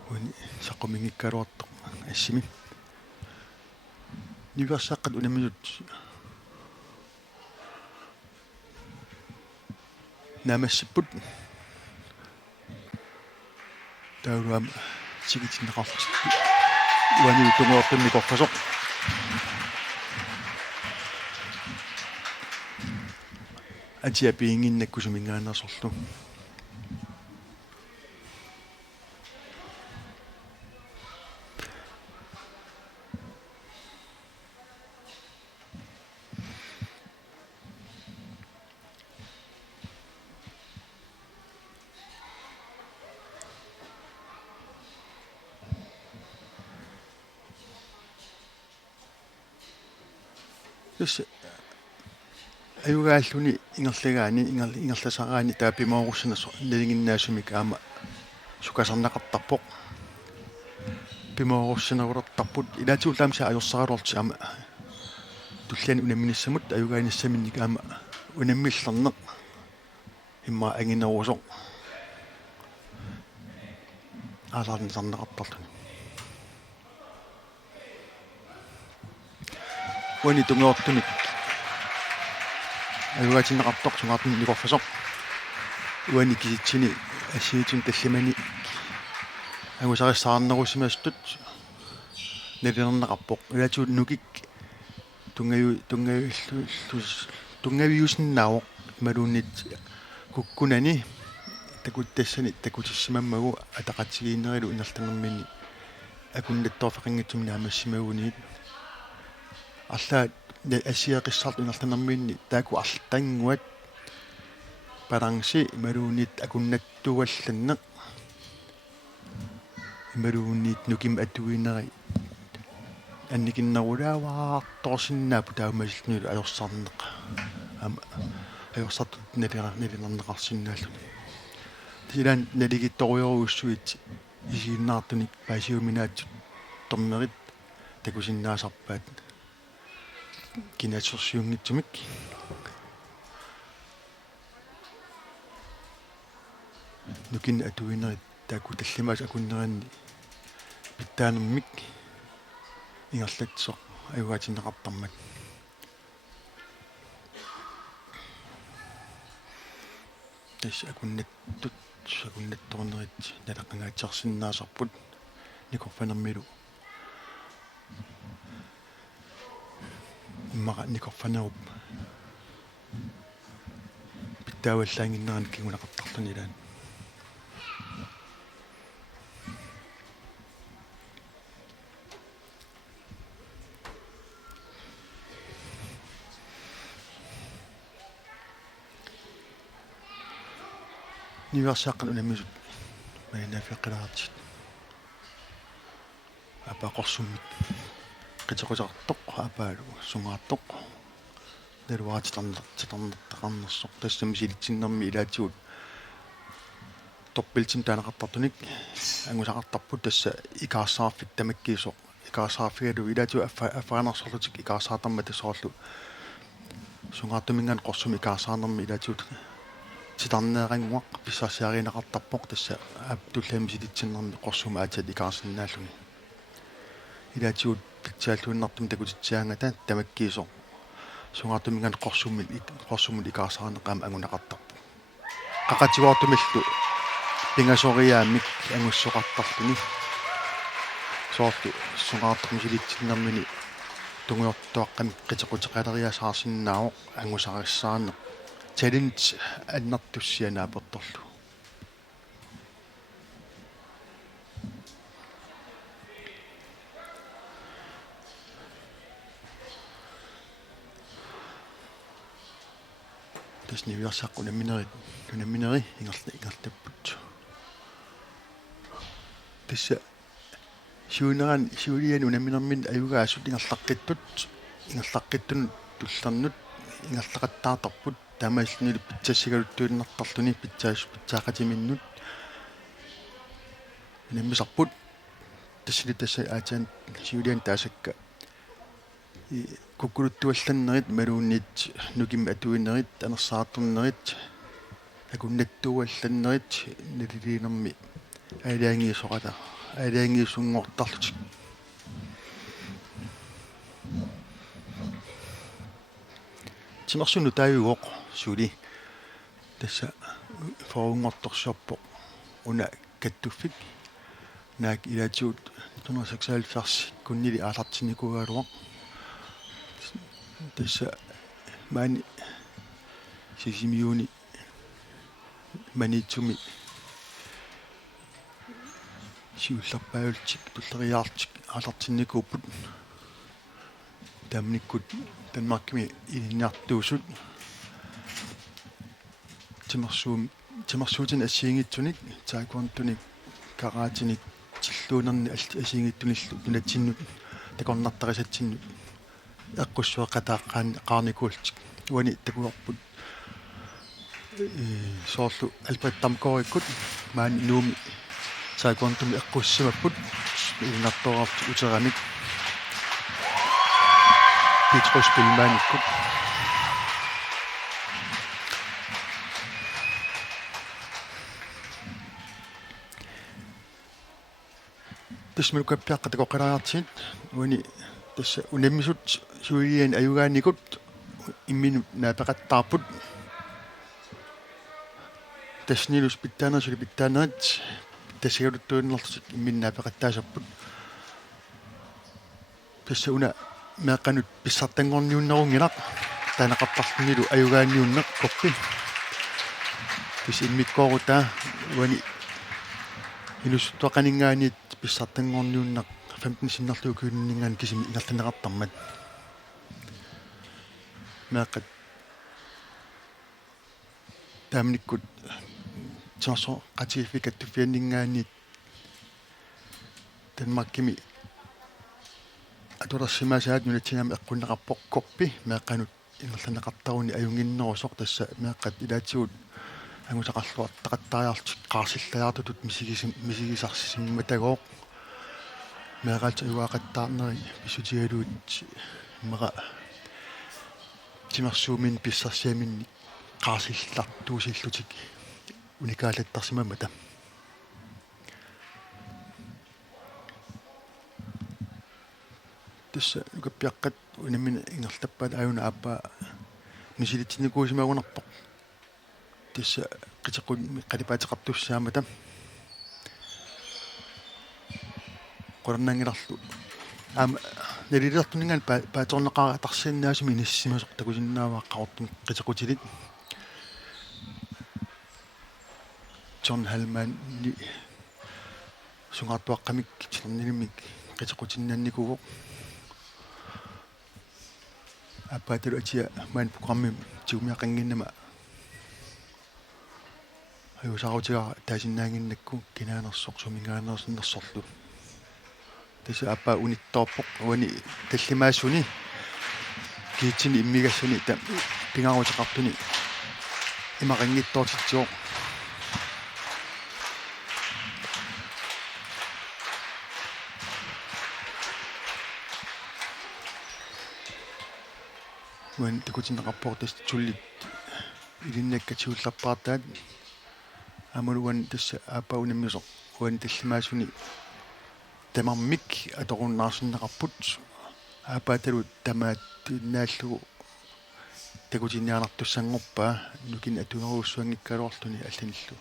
уни саққумингиккалуартоқ ассими нивассаққат унамилут намассиппут таурам сигитиннеқарлу уани тунгоортумми корфасоқ атиапиингиннаккусумингаанерсорлу тус аюгааллуни ингерлагаани ингерласараани таапимоорусsanасо налингиннаасумик аама сукасарнақартарпоқ пимоорусsanагулертарпут илаатиуллаамса ajorсаралуорти аама туллаани унамминиссамут аюгааниссаминник аама унаммиллернеқ имма ангинерусо аалаарнисарнеқартарлуни уани тунгоортуник аюгаатиннеқартоқ сугаартун никорфасоқ уани киситсини ассиитун таллимани агусариссаарнерусимастут налернеқарпоқ илаатиут нукик тунгавиусиннаавоқ малууннит куккунани такуттассани такутиссимаммагу атақатсигииннерилу инертангермини акуннаттоорфеқингитсумни амассимагуни аллаа ассиақиссарт инертангермини тааку арлтангуат баланси малуунит акуннаттугалланне малуунит нуким атуинери анникиннерулааваарторсиннаапу таумасилнула ajorсарнеқ ама ajorсартут налернеқарсиннааллуни тилаан налигитторуйоруussуит исигиннаартуник паасиуминаатсут торнерит такусиннаасарпаат кинаатсорсиунгитсумик нукин атуинерит тааку таллимаас акуннеранни питтаанермик ингерлатсоқ аюгаатиннеқартармак тас акуннатторнерит налаққангаатсарсиннаасарпут никорфанермилу иммара никорфанеруп питтааваллаангиннеран кигунеқартарлуни илаан Niversaqan unammisut mainafiqqilaaratsit апаақорсуммит қитеқутартоқ апаалу сунгаартоқ налуаатитарнертақарнерсоқ тассами силитсиннэрми илаатигут торпилтим таанеқартартуник ангусақартарпут тасса икаассаарфик тамаккиисоқ икаассаарфигалу илаатигу аффаанерсорлутик икаассаартарма тассоорлу сунгаартумингаан қорсуми икаассаарнэрми илаатигут ситарнеерангуақ писсаасиаринеқартарпоқ тасса аптуллаами силитсиннэрми қорсума аатиат икаарсиннааллуни илаатигут питсааллуиннартум такутитсаангата тамаккиисоқ сунгаартумингаан қорсуммит икаарсаарнеқаама ангунеқартарпу қақатигуартумиллу пингасориаамик ангуссоқартарлуни соорлу сунгаартарми силитсиннэрмини тунгуортуаққами қитеқутеқалериасаарсиннаавоқ ангусариссаарне challenge аннартуссианааперторлу тэсниуиарсааққу наминери ингерлаппут тэсса сиулиан унаминермин аюгаасут ингерлаққиттун туллернут ингерлақаттаартарпут тамааллуни питсассигалуттуиннартарлуни питсаақатиминнут наммисарпут тассилитасса аатаан сиулиан таасакка куккулуттуалланнерит малууннит нуким атуиннерит анерсаартурнерит акуннаттуалланнерит налилинерми аалаангиисоқата аалаангиисунгортарлутик тимерсуну тааюоқ сули тасса фоунгорторсуарпоқ уна каттуффик наак илаатиут 1976 куннили аалартинникугаалуақ тасса маани сисимиуни манитсуми сиулларпаавултик туллериаартик алартинникууппут тамниккут танмаркими илинниартуусут тимерсуутин ассиингитсуник таакуантуник караатиник тиллуунерни ассиингиттуниллу нунатсиннут такорнартарисатсиннут эққуссуэқатааққаани қаарникуултик уани такуарпут соорлу Альберт Дамкориккут маани нууми таакуантуми эққуссимаппут илинартоораарти утерамик Петрус Пилманиккут тасмилукаппиаққа такоққилариартигит уани тасса унаммисут суилиан аюгааникут иммину наапеқаттаарпут таснилус питтаанерсули питтаанерит тассагалуттуиннерлутик имминнаапеқаттаасарпут тасса уна меаққанут писсартангорниуннерунгилақ таанеқартарлунилу аюгааниуннеқ корпи тас иммиккоорутаа уани инуссуттуақанингаанит писсартангорниуннеқ 15 синнерлуу кууннингаан кисими инерланеқартармат меаққат таамниккут тасо қатификаттуфианнингаанит танмаккими атурерсимасаат нунатсинами эққуннеқарпоқ корпи меаққанут инерланеқартаруни аюнгиннерусоқ тасса меаққат илаатигут ангусақарлуар тақаттаариартик қаарсиллаяртутут мисигисарсимматагоо меқалт юақаттаарнери писутигалуут мера тимерсуумин писсарсиаминни қаарсиллартуусиллутик уникаалаттарсимамата тасса укаппиаққат унаммина ингерлаппаат аюна ааппаа мисилитсиникуусимагунарпоқ тасса қитеқун қалипаатеқартуссаамата қорнангиларлу аама налилертунингаан пааторнеқаратарсииннаасуми инассимасоқ такусиннаавааққартун қитеқутилит John Hellman ni sungaatuaqqamik kitsernilimik qitequtinnannikugoo аппааталу атиа маан программи тиумиақангиннама аюсараутигаа таасиннаангиннакку кинаанерсоқ сумингаанерсиннерсорлу таса аппа унитторпоқ уани таллимаассуни киитсини иммигассуни та пингаарутеқартуни имақангиттоортитсоо when the coaching report is tullit ilinnakkatiullarpaartaat amuluan tassa aapaunammisoq uan tallimaasuni tamarmik atoqunnaarsinneqarput aapaatalu tamaat naallugu takutinnnianartussanngorpaa nukin atuneruussuangikkaluarluni алланиллу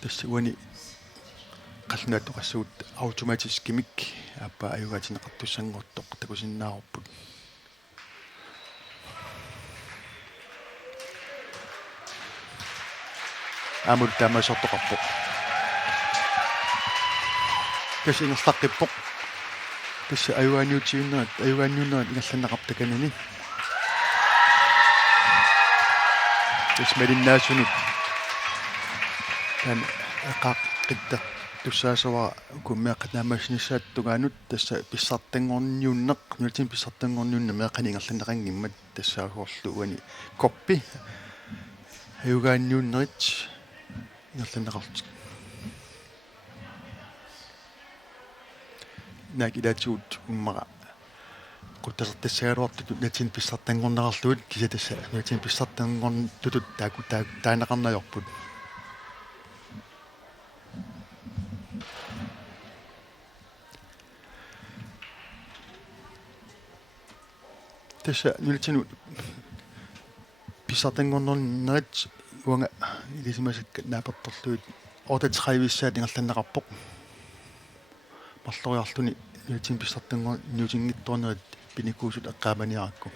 тасса уани qallunaattoqassuut automatisk kimik аппа аюгаатинеқартуссангуттоқ такусиннааруппут амул тамасортоқарпоқ тасса ингерлаққиппоқ тасса аюгаанниутигиннерат ингерланнеқартаканани тасса малиннаасунут тан эқаққитта туссаасава куммеэққатаамассинissааттугаанут тасса писсартангорниуннеқ нутин писсартангорниунна меэққанингерланеқангиммат тассаахоорлу уани корпи аюгаанниуннерит ингерланеқартик нагилатуут уммара куттасертассагалуартутут нутин писсартангорнерарлуут кисатасса нутин писсартангорнтутут таанеқарнаёрпут тасса нултину писсартангорнернерит уанга илисимасакка наапертерлуит отатсхайвиссаат ингерланеқарпоқ марлориарлуни нултин писсартангор ньютингитторнерит pinikuusut eqqaamaniarakku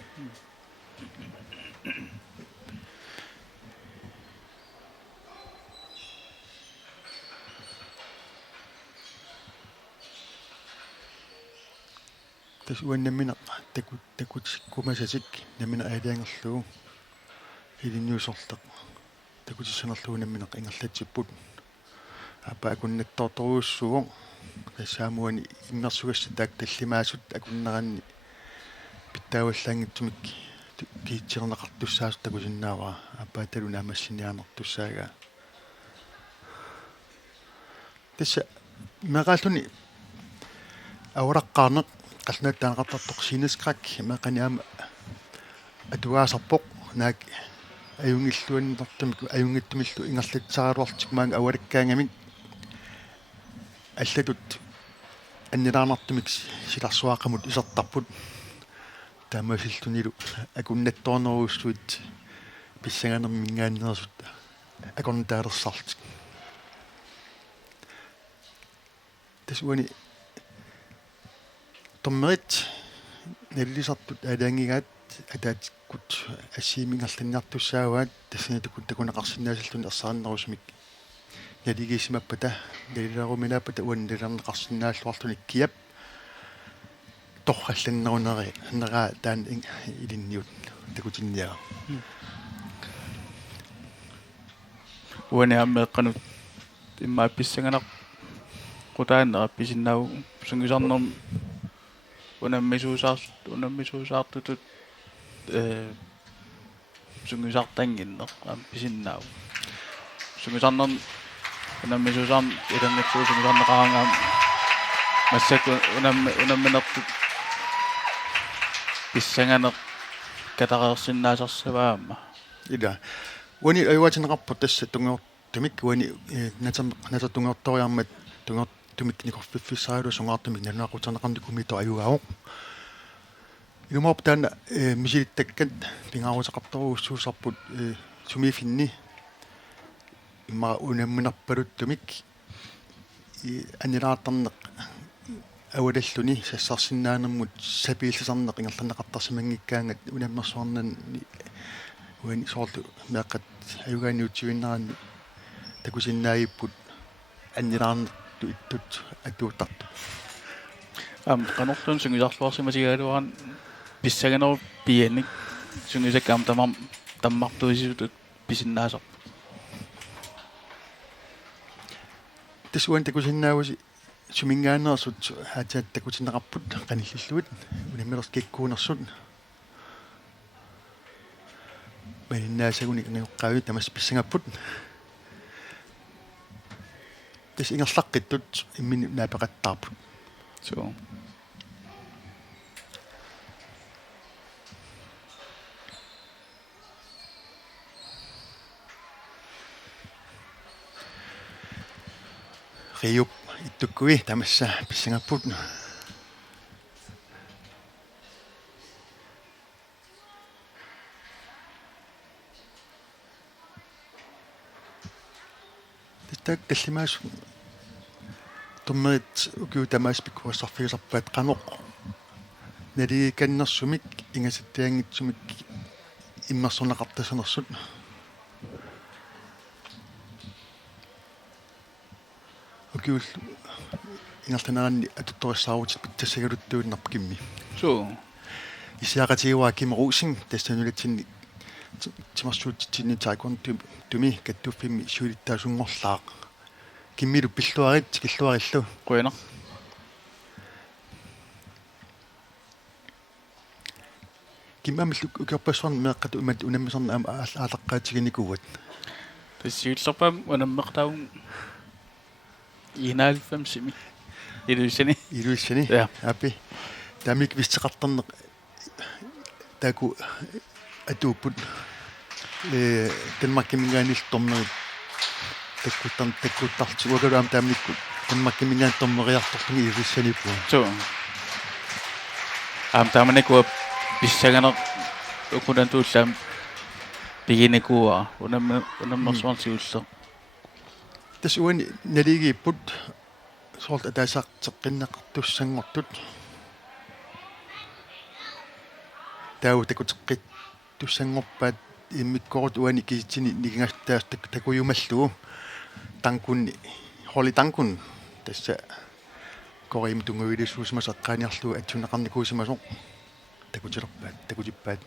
tas uannamina takut kumasasik namina aaliangerlugu ilinniusortaq takutissanerlugunamina ingerlatsipput апа акуннаттоорторуussугу тассаамуани иммерсугасса таак таллимаасут акуннеранни питтааваллаангитсумик киитсернеқартуссаасут такусиннаава апа талуна амассиниаанертуссаага тасса меқаллуни аураққарнеқ қалнааттаанеқартартоқ синескрак меқаниама атуаасарпоқ наак аюнгиллуаннэртамик аюнгиттумиллу ингерлатсааруартик маанга авалаккаангамик аллатут аннилаарнартумик силарсуаақамут исертарпут таамасиллунилу акуннатторнеруussуит писсаганермингааннерсут акорнтаалерсартик тасуани томмерит наллисартут алаангигаат атаатиккут ассиимингерланниартуссаагуат тассанатуккут такунеқарсинаасиллуни ерсаарнерусмик налигисимаппата налилеруминааппата уаннилернеқарсинааллуартуник киап торралланнерунери нера таан илинниут такутинниара уаниаммеэққанут имма писсаганеқ qutaanera pisinnagu sungisarnerm unammissuusaartutut sungisartanginneq pisinnagu sungisarnerm unammissuusaarm ilannittu sungisarneqarangaam массаку унамминертут писсаганеқ катареерсиннаасарсаваама ида уани аюатинеқарпут тасса тунгеортумик уани нататунгеорториармат тунгеортумик никорфиффисааlu сунгаартумик налуақутанеқарникумито аюгаавоқ илумаоптаана мисилиттаккат пингаарутеқарторуuссуусарпут сумифинни имма унамминерпалуттумик анилаартарнеқ ауалаллуни сассарсиннаанермут сапииллисарнеқ ингерланеқартарсимангиккаангат унаммерсуарнан уани соорлу меэққат аюгааниутсуиннераанни такусиннааиппут аннилаарнерту иттут атуутарту канортун сунгисарлуарсимасигаалуаран писсаганеру пианик сунгисаккаам таммартуисутут писиннаасар тасуан такусиннааваси сумингаанерсут хаатаат такутинеқарпут қаниллиллуит унаммерс киккуунерсут маниннаасагуник неққави тамас писсангаппут тас ингерлаққиттут иммини наапеқаттаарпут so риуп иттуккуи тамасса писсангаппут так таллимаас туммерит укиу тамаас пиккуассарфигисарпаат qanoq налигиканнерсумик ингасаттиангитсумик иммерсорнеқартасанерсут укиул ингертанаанни атутториссааруутит питтассагалуттууннарп кимми so исиақатигуа кимерусин тастанулатсинни тимарсуутитсинни таакон туми каттуффимми суулиттаасунгорлаақ киммилу пиллуарит киллуариллу қуина киммамиллу укерпассуарни меэққат умат унаммисарна аалеққаатигиникуат тассиуллерпам унаммертаун инаалфамсими илуссани я апи тамик вистеқартарнеқ таку атууппут танмаккимингааниллтормерит таккуттартигуагалуам таамникку танмаккимингаантормериартортуми илуссаниппу so тааманикуа писсаганеқ укунантууллаам пигинекуа унаммерсуарсиуллер тас уани налигииппут соорт атаасаартеққиннеқартуссангортут тау такутеққит туссангорпаат иммиккорут уани киситсини никингастаас такуйумаллугу танкунни холи танкун тасса корим тунгуилиссуусимас эққааниарлугу атсунеқарникуусимасоқ такутилерпаат такутиппаат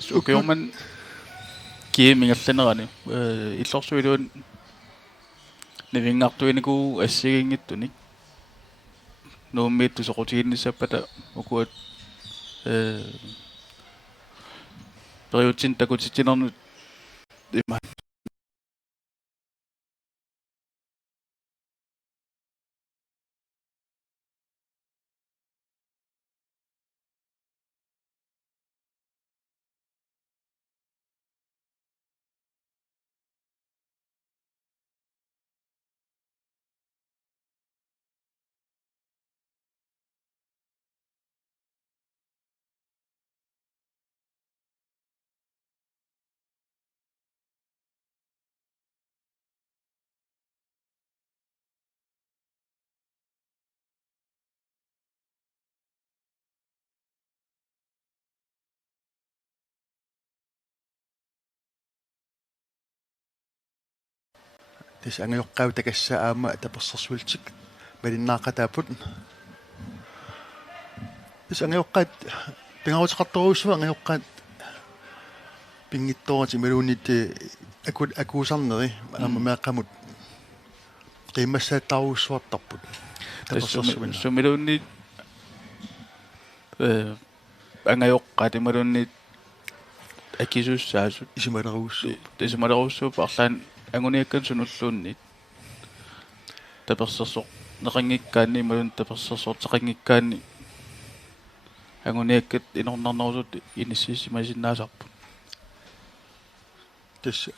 сукеоман киемингалланерани иллорсуилуун невингартуинику ассигингиттуник нууммиитту соқутигиннссаппата укуат периутсин такутитинернут има тис ангиоққау такассаа аама таперсэрсуилтик малиннаақатаапут тис ангиоққаат пингаутеқарторуussуа ангиоққаат пингитторати малуунит акуусарнери аама меаққамут қиммассааттаруussуартарпут таперсэрсуина сумилуунни ангиоққаат ималуунни акисуссаасут исималеруussuu парлаан ангуниаккан сунуллуунни таперсерсоқ неқангиккаанни ималун таперсерсоқ теқангиккаанни ангуниаккат инорнарнерусут иниссисимасиннаасарпут тас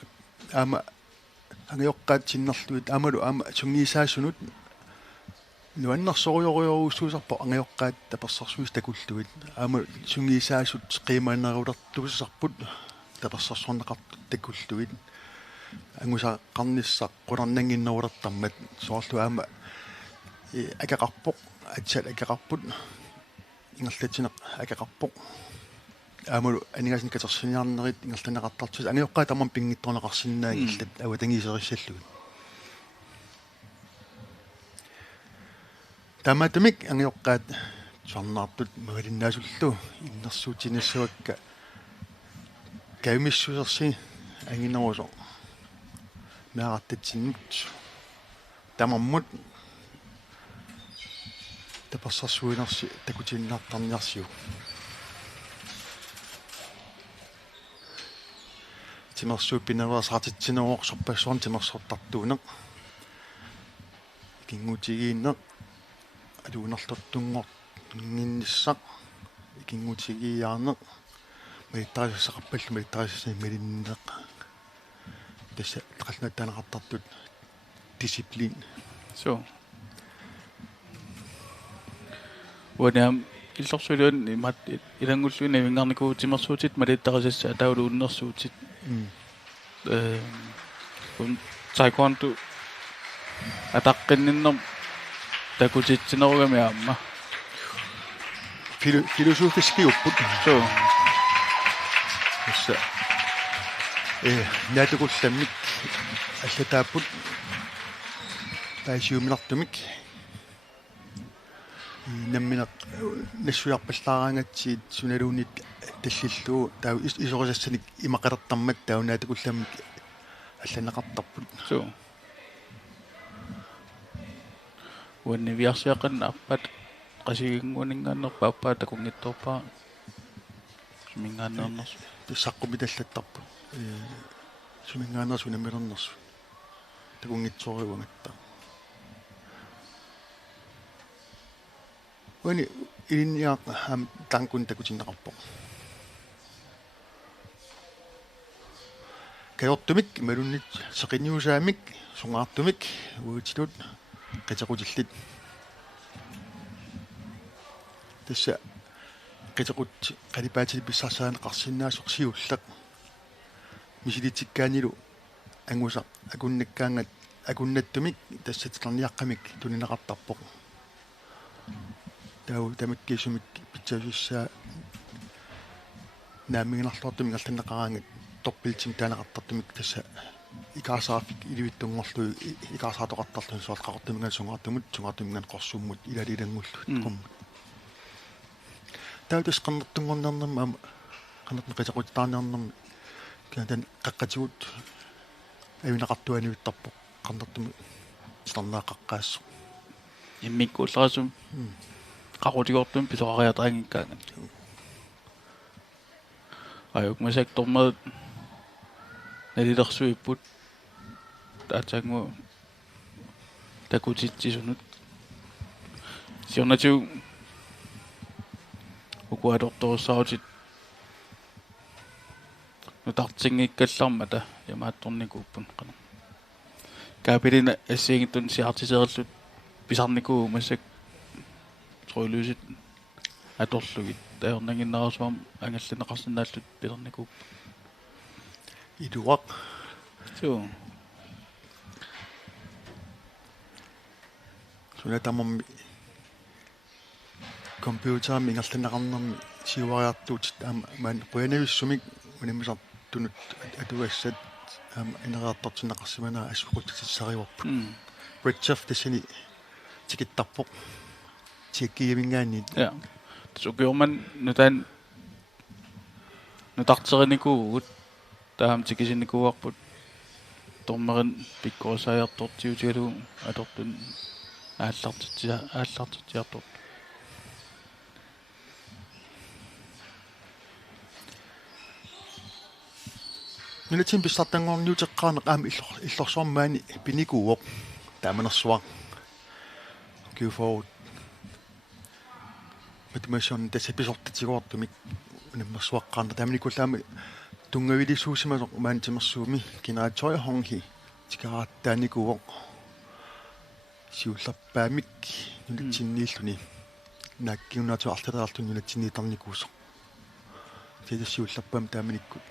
аама ангиоққаат синнерлуит аамалу аама сунгиисаассунут нуаннерсориориоруussуусарпо ангиоққаат таперсерсуис такуллуит аама сунгиисаассут қимаанерулертугусарпут таперсерсорнеқартут такуллуит ангуса қарниссақ қуларнангиннерулертармат соорлу аама акақарпоқ атсал акақарпут ингерлатинеқ акақарпоқ аамалу анигасин катерсиниарнерит ингерланеқартартус ангиоққаа таман пингитторнеқарсиннаа ингерлат аватангисериссаллугит таматамик ангиоққаат сорнаартут магалиннаасуллу иннерсуутинассуакка каймиссусерси ангинерусо наартатсиннут тамаммут таперсэрсуинерси такутиннаартарниарсиу тимерсуу пинаваасаартитсинеруорсорпассуарн тимерсортартуунеқ кингутигииннеқ алуунерлертунгор гинниссақ кингутигиаарнеқ малиттарисақарпаллу малиттарисани малиннеқ тасса тақалнаттаанеқартартут дисциплин so 원ям иллорсулуун имат илангуллуина вингаарнику тимерсуутит малиттарисасса атаулууннерсуутит taekwondo атаққинниннер такутитсинеругами аама философиски уппут so тасса наатукулламмик аллатааппут паасиуминартумик намминеқ нассуярпаллаараангатсиит суналуунит таллиллуу таа исорисассаник имақалертармат таунаатукулламмик алланеқартарпут so уаннивиарсиаққан аппат qasiginguningaannerpaappa takunngittorpaa sumingaannernersu тассаққумиталлаттарпу сумингаанерсу намилернерсу такунгитсориуангатта уани илинниаа хам танкун такутиннеқарпо каёртумик малуннит сеқиниусаамик сунгаартумик уутилут қитеқутиллит тасса қитеқут қалипаатили писсарсаанеқарсиннаасоқ сиуллақ мисилитиккаанилу ангуса акуннаккаангат акуннаттумик тассатилерниаққамик тунинеқартарпоқ тау тамаккиисумик питсаусисsaa наамигинарлуартуми галланнеқараангат торпилтим таанеқартартумик тасса икаасаафик иливиттунгорлу икаасаатоқартарлун суалқақартумиган сунгартумиган қорсууммут илалилангуллу қуммут таутас қаннертунгорнернэрма ама қаннертеқисақутитаарнернэрми каатан қаққатигут авинеқартуанивиттарпо қаннертуми сарнааққаассо иммиккууллерасум qaqutikortum pisoqariataangikkaangat ayuk masak tormat nalilersuipput taatsangu takutitsisunut siornatiu ukuatortorussaarutit nutartingiikkallarmata yamaattornikuuppun qana kaapilina assiingittun siartisererlut pisarnikuu masak troilusit atorlugit taornanginnerasuam angallineqarsinnaallut pilernikuup iduaq sunatamammi computermi ingallineqarnermi siuariartuutit aama maan quyanavissumik unimmisartunut atuassat aama inereartortineqarsimanaa assuqutitissariuarput Richard tassani tikittarpoq tikkiyamingaanniit ja sukiorman nutaan nutarterinikuugut taam tikisinikuuarput tormerin pikkorisaajartortiutigalu atortun aallartitiartort Nulatin pissartangorniuteqqaaneq aama illorsormaani pinikuuoq taamanersuaq kiuforut matemation tasapisortitiguartumik unammersuaqqaarna taamanikullaami tungavilisuusimasoq maantimersuumi kineraatoria honghi tikaraataanikuuoq siullarpaamik nulatinniilluni naakkiunaatu artaleertun nulatinniitarnikuusoq tisiullarpaam taamanikkut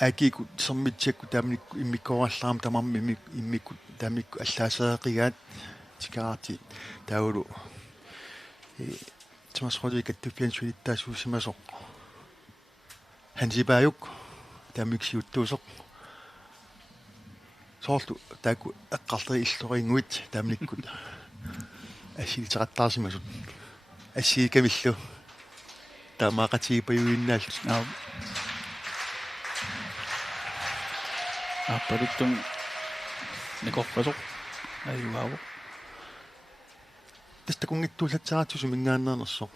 акикут сэрмитсиакку таамникку иммиккораллаарам тамарми иммикку таамникку аллаасеэқигаат тикаати таулу тимасролик аттуффиансулиттаасуусимасоқ хансибааюк таамиксиуттуусоқ соорлу таакку эққартери иллорингуит таамниккут асилитеқаттаарсимасут ассиикамиллу таамаақатигипаюиннааллу аппалиттум никорпасоқ аюаавоқ тастакунгиттуулатсаратсусу мингааннернерсоқ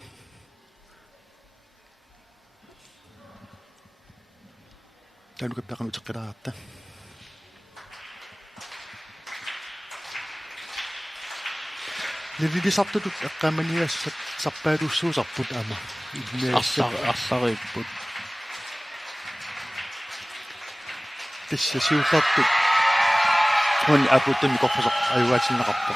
талукаппеқанутеққилаарата нивидисартутут эққаманиассат сарпаалуссуусарпут аама арлариппут тиссасиуллартут он апуттами корпасоқ аюаатиннеқарпо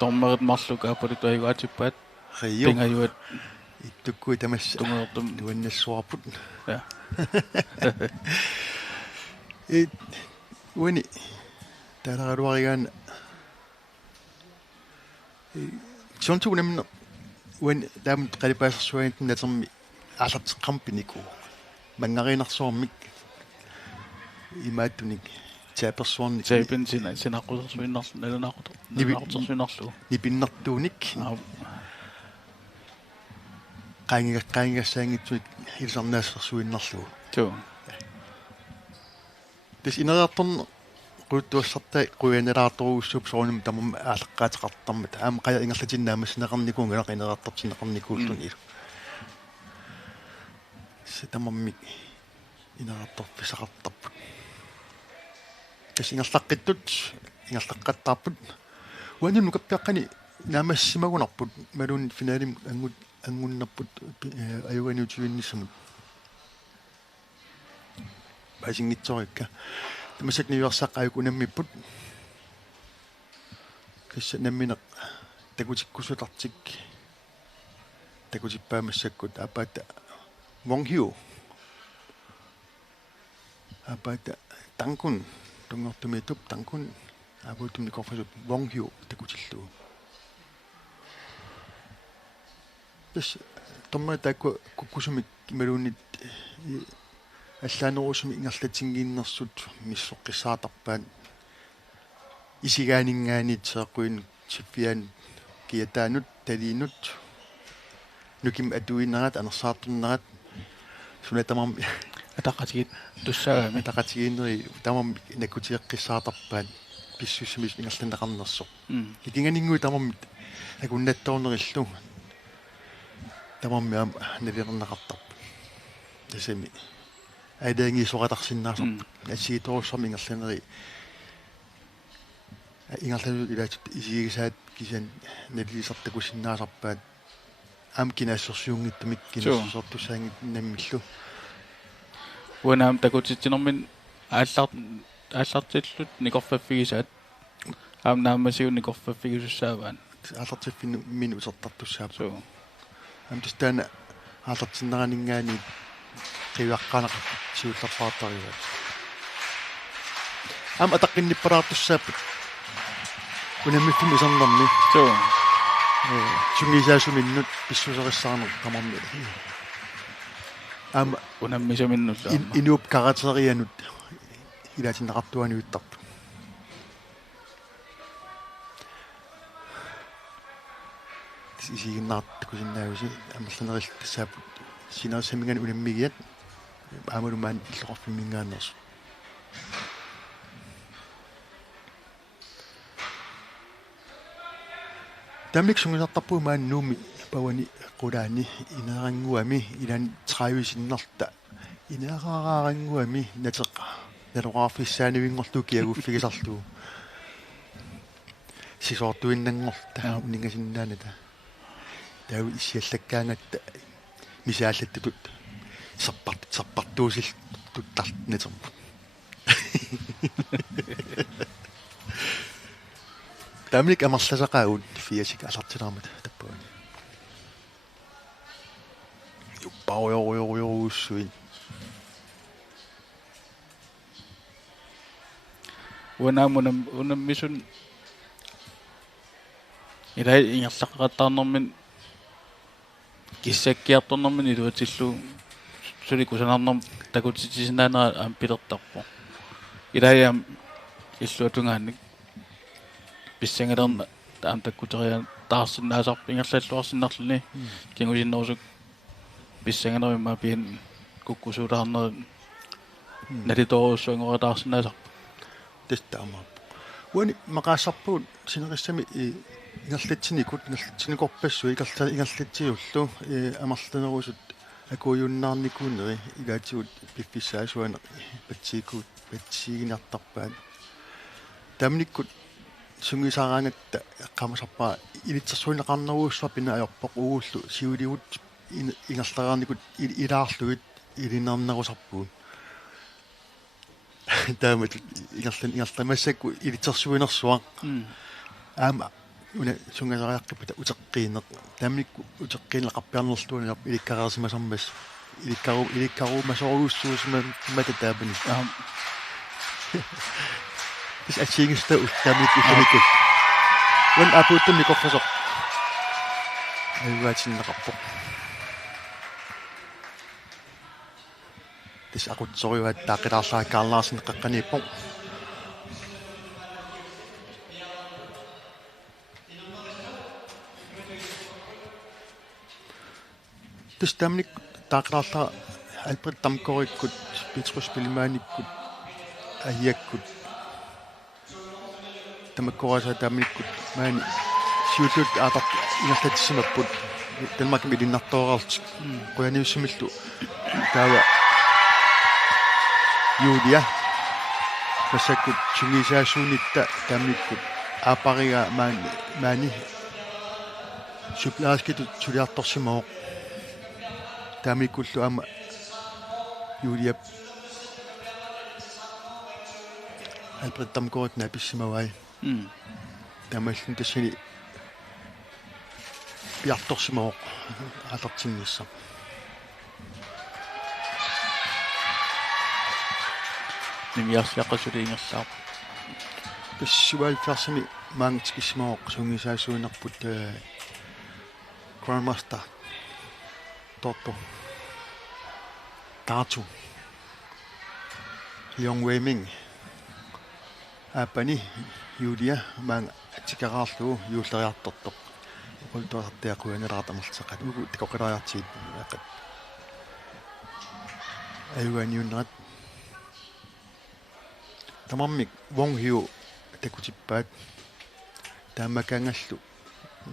томмерит марлук апулит аюаатиппаат пингаюат иттуккуи тамасса тумеэртум нуаннассуарпут я уни тараруаригаан сонтуунамна уан таамут қалипаасерсуаинтэн натерми аалартеққарпинику мангаринарсуармик имааттуник тааперсуарник таапин синаққусерсуиннарлу налунаққутерсуиннарлу нипиннартууник qaingassaaangitsuik ilsarnaassерсуиннарлу туу тис инераартэрн quuttuassartai quyanalaartoruussuup soonum tamam aaleqqaatiqartarmat aama qaya ingerlatinnaamassineqarnikuun galaq ineraartartineqarnikuullun ilu sitamammik ineraartorpisaqartarput tas ingerlaqqittut ingerlaqqattaarput uanun nukappiaqqani naamassimagunarput malun finaalim angunnarput ayuganiutiuinnissamut paisingitsorikka tamassak niuarsaq ayuk unammipput kissa nammineq takutikkusutartik takutippaamassakkut apaata Wonghiu apaata tankun tungortumitup tankun Abutum nikorfasut wonghiu takutilluu. Tis tomma takku kukkusumik imaluunit аллаанерусми ингерлатингииннэрсут миссоққиссаатарпаат исигаанингааниит сеққуин сиффиан киатаанут талиинут нуким атуиннерат анерсаартуннерат сунатамам атақатигит туссаагами атақатигииннери тамам накутиэққиссаатарпаат писсуссимис ингерланеқарнерсоқ икинганингуи тамам акуннатторнериллу тамаммиам налернеқартарп тасами айдаанги соратарсиннаасарп асигитооссами ингерланери ингерланерут илаатут исигисаат кисан налисартакусиннаасарпаат ам кинаассерсиунгиттамик кинаассертусаангит наммиллу унаам такутитсинермин ааллартиллут никорфаффигисаат аам наамасиу никорфаффигисуссааваан ааллартиффин мин усертартуссаап ам тустаана ааллартиннеранингаани қиваққанақ сиулларпаартариуат ам атаққинниппараартуссааппут унаммиффим усарнэрми сунгисаасуминнут писсусериссаарнер тамарми ам унаммисаминнулла инуп каратерианут илаатиннеқартуаниуттарпу исигиннаартакусиннаависи амерланерил тассаапут синаасамингани унаммигиат аамалумаан иллоқарфиммингааннерсу тамик сунгисартарпуу мааннууми павани qulaani ineerangguami ilan traivisиннарта ineerararangguami nateqa naluqarfissaanivinngorlu kiaguffigisarluu sisoortuinnanngorta uningasinnaanata taawi issiallakkaangatta misaallattatut serpartuusil tuttartnatermut tamlik amarlasaqaut fiasik alartilarmat tappuani yuppauyoruyuruussuin unammisun ilai ingerlaqaqattaarnermin kissakkiartornermin iluatillu sulikusanarnerm takutitisiнаанера аам пилертарпо илаям иллуатунгаанник писсангалерна таам таккутериа таарсиннаасарп ингерлаллуарсиннарлүни кингусиннерусук писсангалеримма пиан куккусуулаарнери налиторуссуангора таарсиннаасарп тестаама уани макаассарпуут синериссами ингерлатсиникут ингерлатсиникорпассу ингерлатсиуллу амерланерусут акуйуннаарникуунери илаатигут пиффиссаасуана патсиикут патсигинартарпаат тамниккут сунгисаараангатта эққамасарпаа илитсерсуинеқарнеруussua пина аёрпоқ угууллу сиулигут ингерлараарникут илаарлугит илинаарнерусарпуун таамат ингерламассакку илитсерсуинерсуа аама уна сунгасариаққиппата утеққиинеқ таамникку утеққиинеқарпиарнерлуунилар иликкараарсимасармас иликкарумасоруuссуусма мата таапани ис ачингиста уттамик исамикку вон апуттами коффасо айваатиннеқарпо тис акутсориуат таақилаарлаа Карлаарсин қаққанииппо тис тамник таақилаарлаа Альбрет Тамкориккут Петрус Пилмааниккут аиаккут тамаккораса тамниккут маани сиуллут аатар ингерлатиссимаппут Danmark милиннартоораарт қуяниуссимиллу таава юудиа пасаккут чунгисаасуунитта тамниккут аапарига маани суплааскитут сулиарторсимоо тамиккуллу ама юудиа Альбрет Тамкорик написсимавай тамаллун тассани пиарторсимоо алартиннисса нэмиарсиаққасулиингерлаа тассуалферсами маангитикисмаоқ сунгисаасуинарпут Grandmaster Toto Tatu Young Weiming апани юлия маан атикараарлуу юуллериартортоқ укултуартиақуанераатамартеқат угу тикоқилариартиит ақат аюаниуннерат тамаммик вонгхиу такутиппаат таамакаангаллу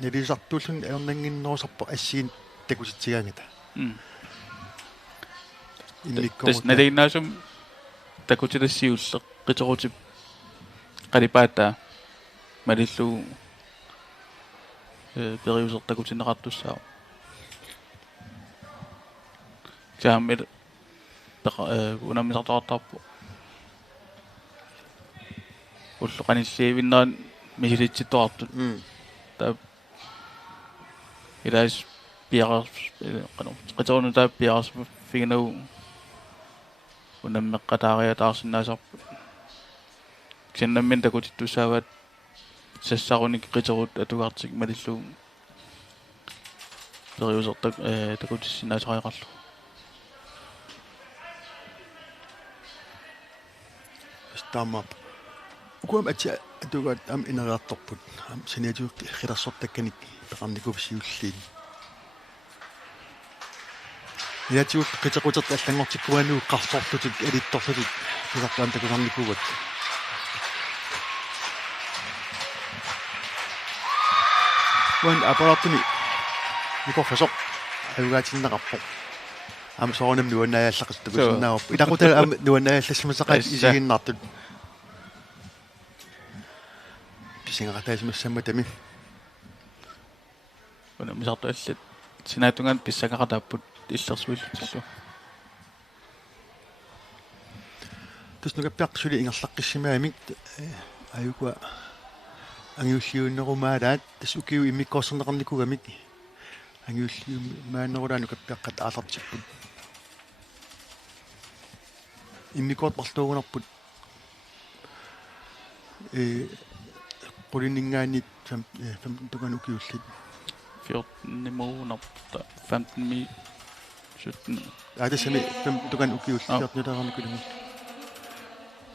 нелисартууллун аернангиннерусарпа ассиин такутитсигаангата тас налигнаасум такутилассиуллеқ қиторутип қалипаата малиллу периусертакутинеқартуссаа таамил унамисартоқартарпу уллоқаниссиивиннеран мисилитситторартут таа илаас пиарс қаторну таа пиарс фигнау унаммеққатаариатаарсинаасарпу ксеннаммин такутиттусаават сассаруник қиторут атугаартик малиллуу периусертак такутиссинаасариақарлу стамап укуам ати атугаат ам инераартарпут ам синиатук хилерсортакканик пеқарникувсиуллиин яатиук қитеқутерт аллангортиккуануу қарсоорлутик алитторлутик писартаам такусарникугат ван апаратуни никофасоқ аюгаатиннеқарпоқ ам соонам нуаннааллақиттукусиннаавап илақутал ам нуаннааллассимасақат исигиннартут писингаратаасимассамматами вана мисартуаллат синаатунгаан писсакақатааппут иллерсуиллутиллу туснукаппиартусули ингерлаққиссимаамик аюкуа ангиуллиуннерумаалаат тас укиу иммиккоорсернеқарникугамик ангиуллиумаанерулаану каппиаққат аалартиппут иммиккоортарлуугунарпут qulиннингаанит фам туган укиуллит 14 måneder 15 mi 17 det semi fem tugan ukiul 14 nilaagarnikулumi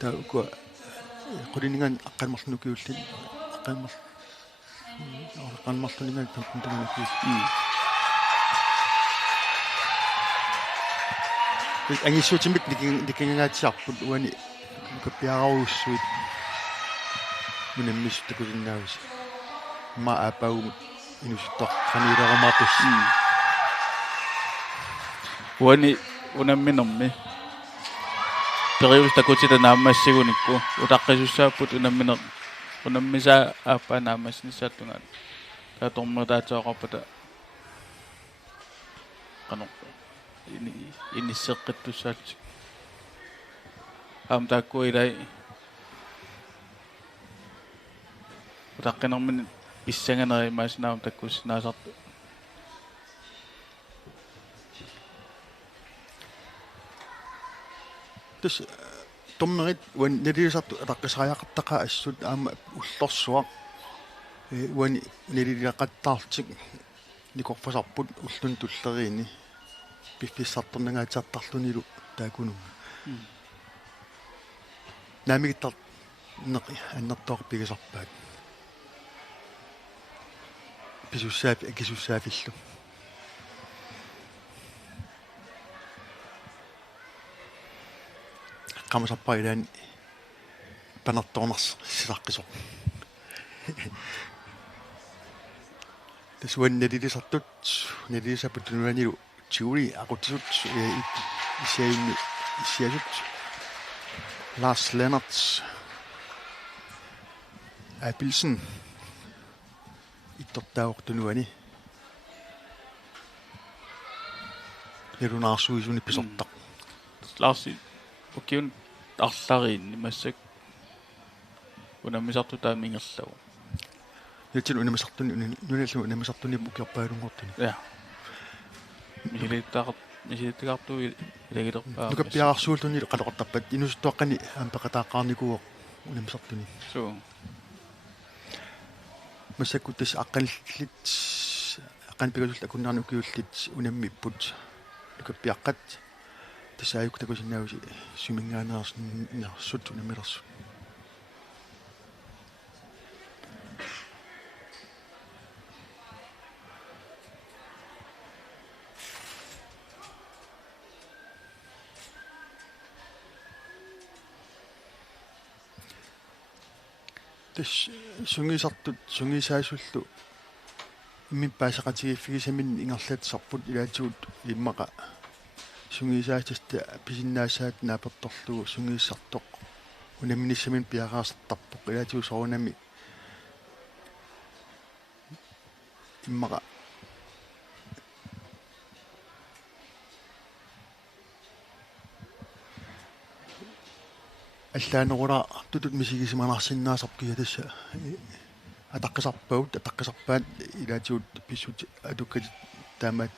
та уку qulиннингаан аққалмарлун укиуллит аққалмарлунингаан 15 туган укиул ангиссуутимик никингаатиарпут уани каппиараруссуит минэммис такулиннаавис ма апаумут инустор канилерамаапис уани унамминерми периус такутита нааммассигуникку утаққисуссааппут унаммиса ааппа нааммассинissааттунгаат таатормутаатеоқарпата қано иниссеққиттуссаатик аам тааккуилай утаққинермин иссанганери маасинаам таккуссинаасарту тус томмерит уан нелисарту атаққисариақартақа ассут аама уллорсуа уани нелилиақаттаартик никорфасарпут уллун туллериини пиффиссарторнангаатиартарлунилу таакунума намигиттар неқи аннертоор пигисарпаат писуссаафи акисуссаафиллу qamsarpailaani panartorners sisaqqisoq tasuan nalilisartut nalilisaputtunuanilu tiuli aqutisut isiasut Lars Lennerts Apilsen ittortaaortunuani nerunarsuisuni pisortaq Larsi okkiun арлариинни массак унаммисарту таамингерлаву ятин унамисартуни нуналлу унамисартуни букерпаалунгортуни я мисилиттаарту илагилерпаа нукаппиаарсуултуни қалоқартарпат инустуаққани аампеқатааққарникуо унамисартуни суу массаккутас аққаллит аққанпигасул акуннаарну укиуллит унаммиппут лукаппиаққат тасааюк такусиннауси сумингаанаарсут унамилерсут тас сунгисартут сунгисаасуллу иммиппаасақатигиффигисамин ингерлаатсарпут илаатигут иммақа сунгисаатиста писиннаассаат нааперторлугу сунгиссартоқ унаминиссамин пиараасартарпоқ илаатигу соорунами иммақа аллаанерулаа тутут мисигисиманарсиннаасарп киатасса атаққисарпаат илаатигут писсут атуккат таамаат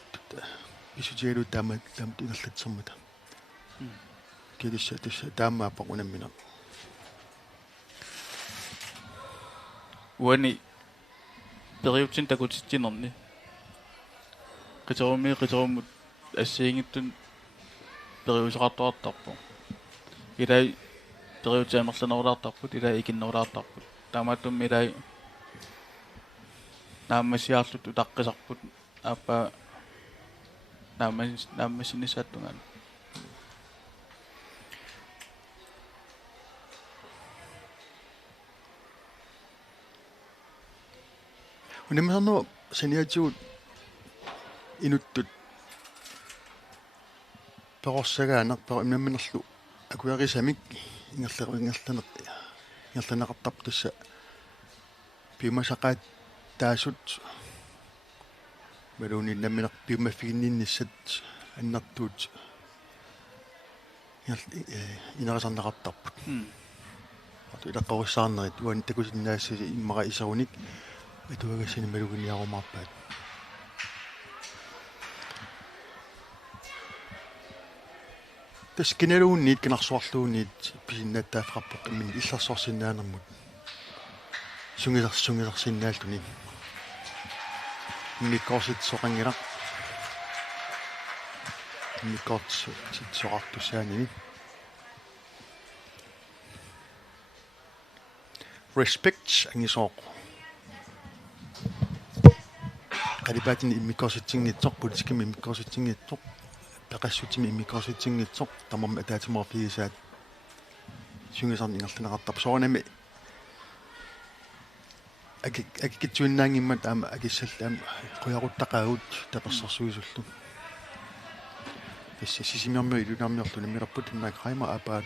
писсутигалу таамаат инерлатсэрмата киатасса таамааппақ унаммина уани периутин такутитсинерни қитерумут ассиингиттун периусеқартуартарпу илай периутиамерланерулаартарпут илай икиннерулаартарпут таамааттум илай нааммасиаарлут утаққисарпут ааппа нааммасинисааттунгаан унаммерно саниатигут инуттут перорсагаанер перимнамминерлу акуярисамик ингерланеқартарп тасса пимасақаат таасут малуни намминер пимаффигиннинниссат аннартуут инерасарнеқартарпут илаққоруссаарнерит уан такусиннаассаси иммара исеруник итуагассани малугиниарумаарпаат тас киналуунниит кинарсуарлуунниит писиннааттааффарпоқ иммин иллерсорсиннаанермут сунгилерсиннаалтуни миккорсит соқангилар миккорсит соқартуссаанини respect ангисооқ қалипаатини иммиккорситсингитсоқ политикими иммиккорситсингитсоқ пеқассутими иммиккорситсингитсоқ тамарма атаатиморфигисаат сунгисарни ингерланеқартарп соонами акикитсуиннаангиммат аама акиссаллаама қуяруттақаагут таперсэрсуисуллу тасса сисимиармиу илунаармиорлу намиларпут иннаакрайма апаат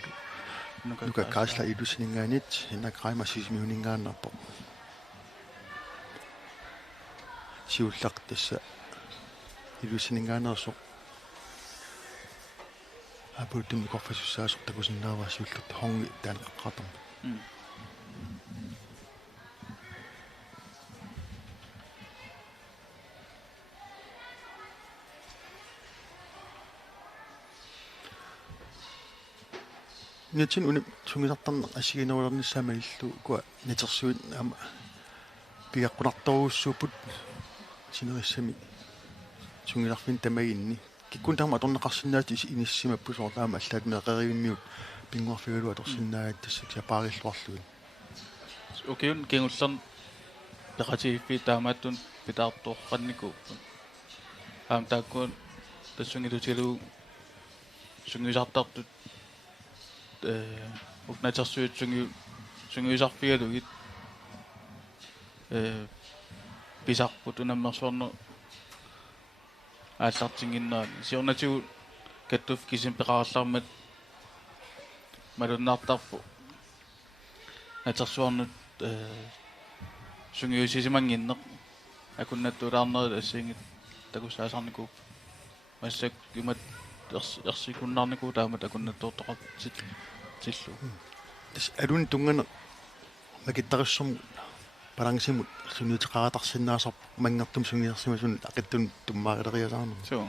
нука каасла илусинингаанит иннаакрайма сисимиунингааннарпо сиуллақ тасса илусинингаанерсо апуттум коффасуссаасо такусиннаава сиуллут хонги таанеққартарма нэтин уни сунгисартарнеқ ассигинерулерниссаама иллу куа натерсуит аама пиаққунарторуussуупут синериссами сунгиларфин тамагинни киккун таама аторнеқарсинаати иниссимаппу соорлаама аллаат меқеривиммиут пингуарфигалуа аторсинааат тассак сапаариллуарлугин океун кенгуллерн пеқатигиффи таамааттун питаартуоққанникууппун аам тааккуун тассунгилутилу сунгисартартут укнатерсуит сунгисарфигалугит писарпут унаммерсуарнер ааллартингиннаани сиорнатигу каттуф кисим пеқараллармат малуннаартарпу натерсуарнут сунгиусисимангиннеқ акуннаттулаарнерит ассиингит такусаасарникууп массак юмат ерсикуннаарникуу таамат акуннаттуортоқартит тиллу тас алун тунгана макиттариссум балансимут сунниутеқаратарсинаасар мангартум сунгиерсимасун ақиттун туммаарилериасаарнер соо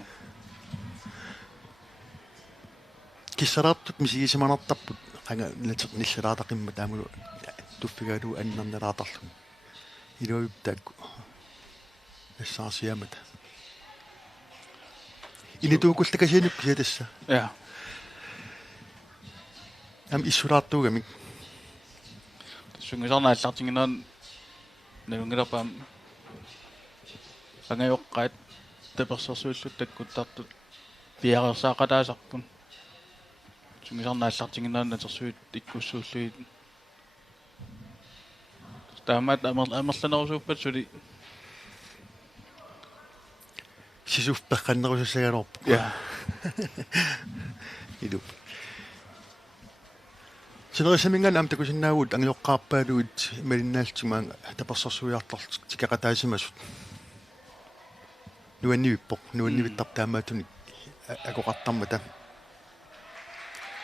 киссараартут мисигисиманартарпут qanga nillerlaataqimma taamulu tuffigalu annarneraaqarlu iluip taakku assarsiamata inituukultakasiinuk siatassa ja am issulaartuugamik sungisarnaallartingineran nalungilerpaam angayoqqaat tapersersuullut takkuttartut piareersaaqalaasarpun sungisarnaallartingineran natersuit ikkussuulluit taamaat amerlanerusuuppat suli sisuufpeqqannerusassagaluarpu ja ilu Sinerisamingan am takusinnaagut angioqqaarpaaluit malinnaalltimaanga tapersersuiartart tikaqataasimasut nuannivittartaamaatunik akoqartarmata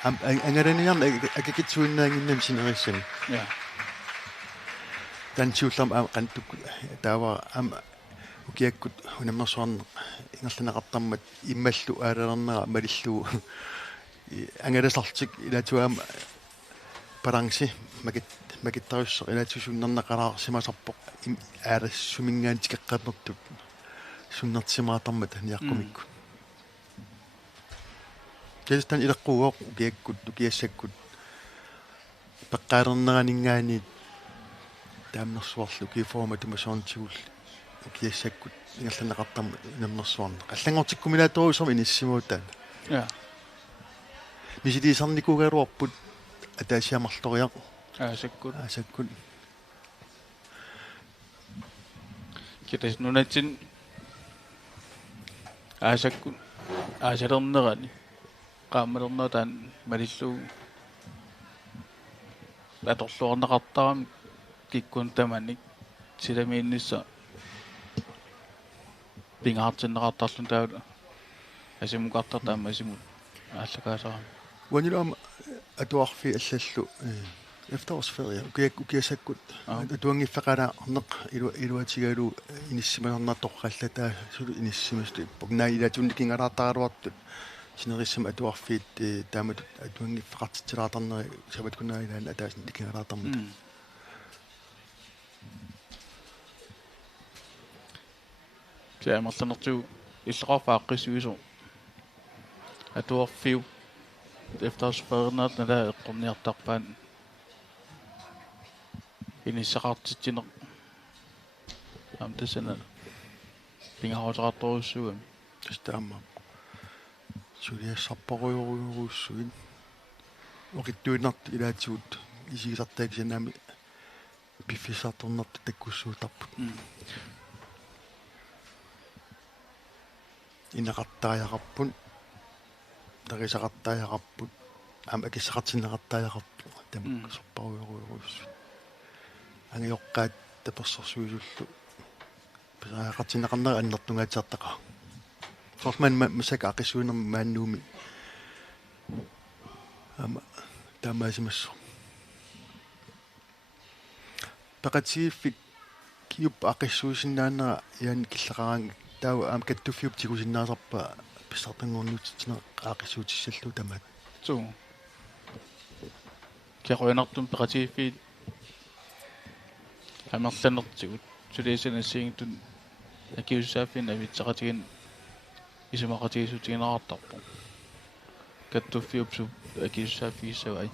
am angalaniarna akakitsuinnaanginnam sinerissami ja tansiullam am qantuk taava am ukiakkut unammersuarne ingerlanaqartarmat immallu aalalernera malillu angalasartik ilatuam balansi makittarussa ilatusunnernaqalaarsimasarpoq aalassumingaan tikaqqanertut sunnertisimaatarmata niaqqumikku kestan ilaqquuq ukiakkut ukiassakkut peqqaalerneraninggaani таамнерсуарлу киформа тумасоорнтигул киассаккут ингерланеқартарма намнерсуарна қаллангортиккумилааторусерми иниссимуутаана ja мисилисарникугаруарпут атаасиамарлориақ асаккут китас нунатсин асаккут асалернерани qaammalernataан малиллуу аторлуорнеқартарам киккун таманик силамииннисса пингаартиннеқартарлун таала асимукартартаама асимут ааллакаасаа ванилам атуарфи аллаллу efterårsferie ukiasakkut atuangiffaqalaarneq iluatigalu inissimaarnartorqallatаа sulu inissimastu pugna ilatunnikingalaartaraluartut sinerissam atuarfiit taamatut atuangiffaqartitilaatarneri savatkunnaailaan ataasinnikingalaartarmut Kæmerlanertu иллеқарфааққисуису атуарфиу efterårsferienaat nala eqqorniartarpaan инissaqartittineq амтасана пингаруутеқарторуссугам тастаама сулиассарпоруйоруйоруссуин оқиттуинарт илаатигут исигисартаакисанаами пиффисарторнарту таккуссуутарпут иннеқартааяқарпун тарисақартааяқарпут ам акиссақартиннеқартааяқарпу тамак сорпаруйоруйоруссу ангиоққаат таперсерсуисуллу писаақартиннеқарнера аннертунгаатиартақа сорман масака ақиссуинерми мааннууми ама тамаасимассо пақатииффик киуп ақиссуисиннаанера яан киллеқараан таа ам каттуффиуп тигусиннаасарпа писсартангорнуутитсинеқ ақиссуутиссаллу тамаат ту керуинартум пақатииффи амерланертигут сулиисанассиингтун акиуссааффин авитсақатигин исумақатигисутигинераартарпу каттуффиупсу акиуссааффигиссавай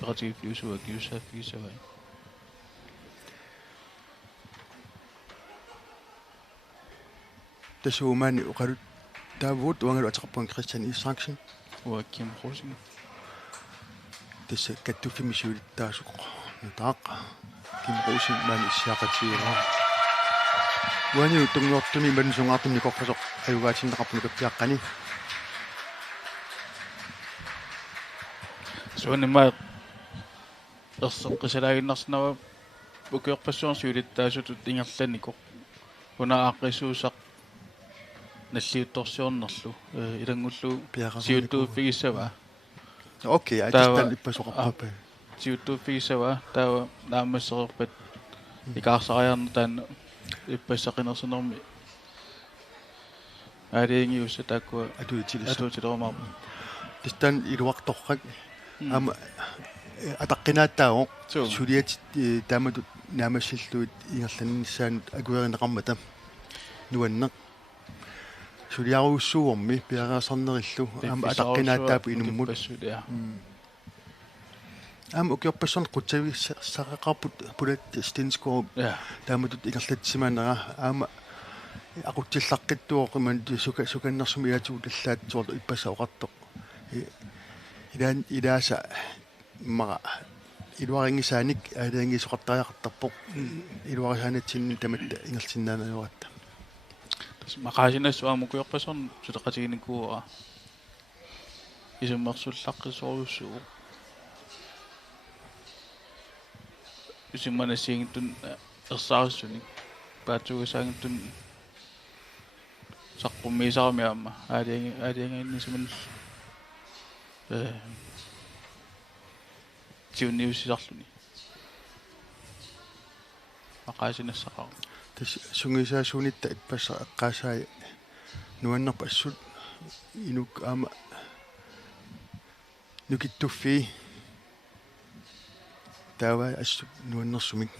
пақатигиффиусу акиуссааффигиссавай тасуумаани уқалут таавуут уангалу атеқарпуан Кристиан Исааксен уакким хосин тасса каттуффимисуулиттаасуқ нутаақ ким росин маани иссаақатигераа уани тунгуартуни мансунгаартуни корфасоқ аюгаатиннеқарпуни каппиаққани суаннима ерсеққисалаагиннарснава укиорпассуарсуулиттаасутут ингерланико уна ааққисуусақ наллиутторсиорнерлу илангуллу сиутууффигиссава окей атистан иппасоқарпапа сиутууффигиссава таава наамассерерпат икаарсариарна таанна иппассақинерсинерми алиингиусса тааккуа атуутилермаа тистан илуарторрак Ama ataqinaataago Suu. suliat taamatut naamassилluit ingerlannissaanut akuerinеқармата nuanneq suliaruussuuormi piaraasarnerillu ama ataqinaataap inummut am ukiorpassorn qutsavissaqaqarput pulat stinskor taamatut ingerlatsimaanera ama aqutsillarqittuoqiman sukannersumi iatuulallaatsuorlu ippassa oqartoq ilaasa maqa iluaringisaanik aaliangisoqartariaqartarpoq iluarisaanatsinni tamatta ingersinnaananuatta maqaasinassuaamukuyorpasorn suteqatiginikkuuraa isummersullaqqisoriussuu isimmanasiingittun ersaarissuni paatsugisaangittun saqqummiisarmiaamma aaliangainnissuman tiunniussisarluni maqaasinassaqaru sungisaasuunitta ipпassa eqqaasaai nuannerpa assut inuk ama nukittuffi taava assut nuannersumik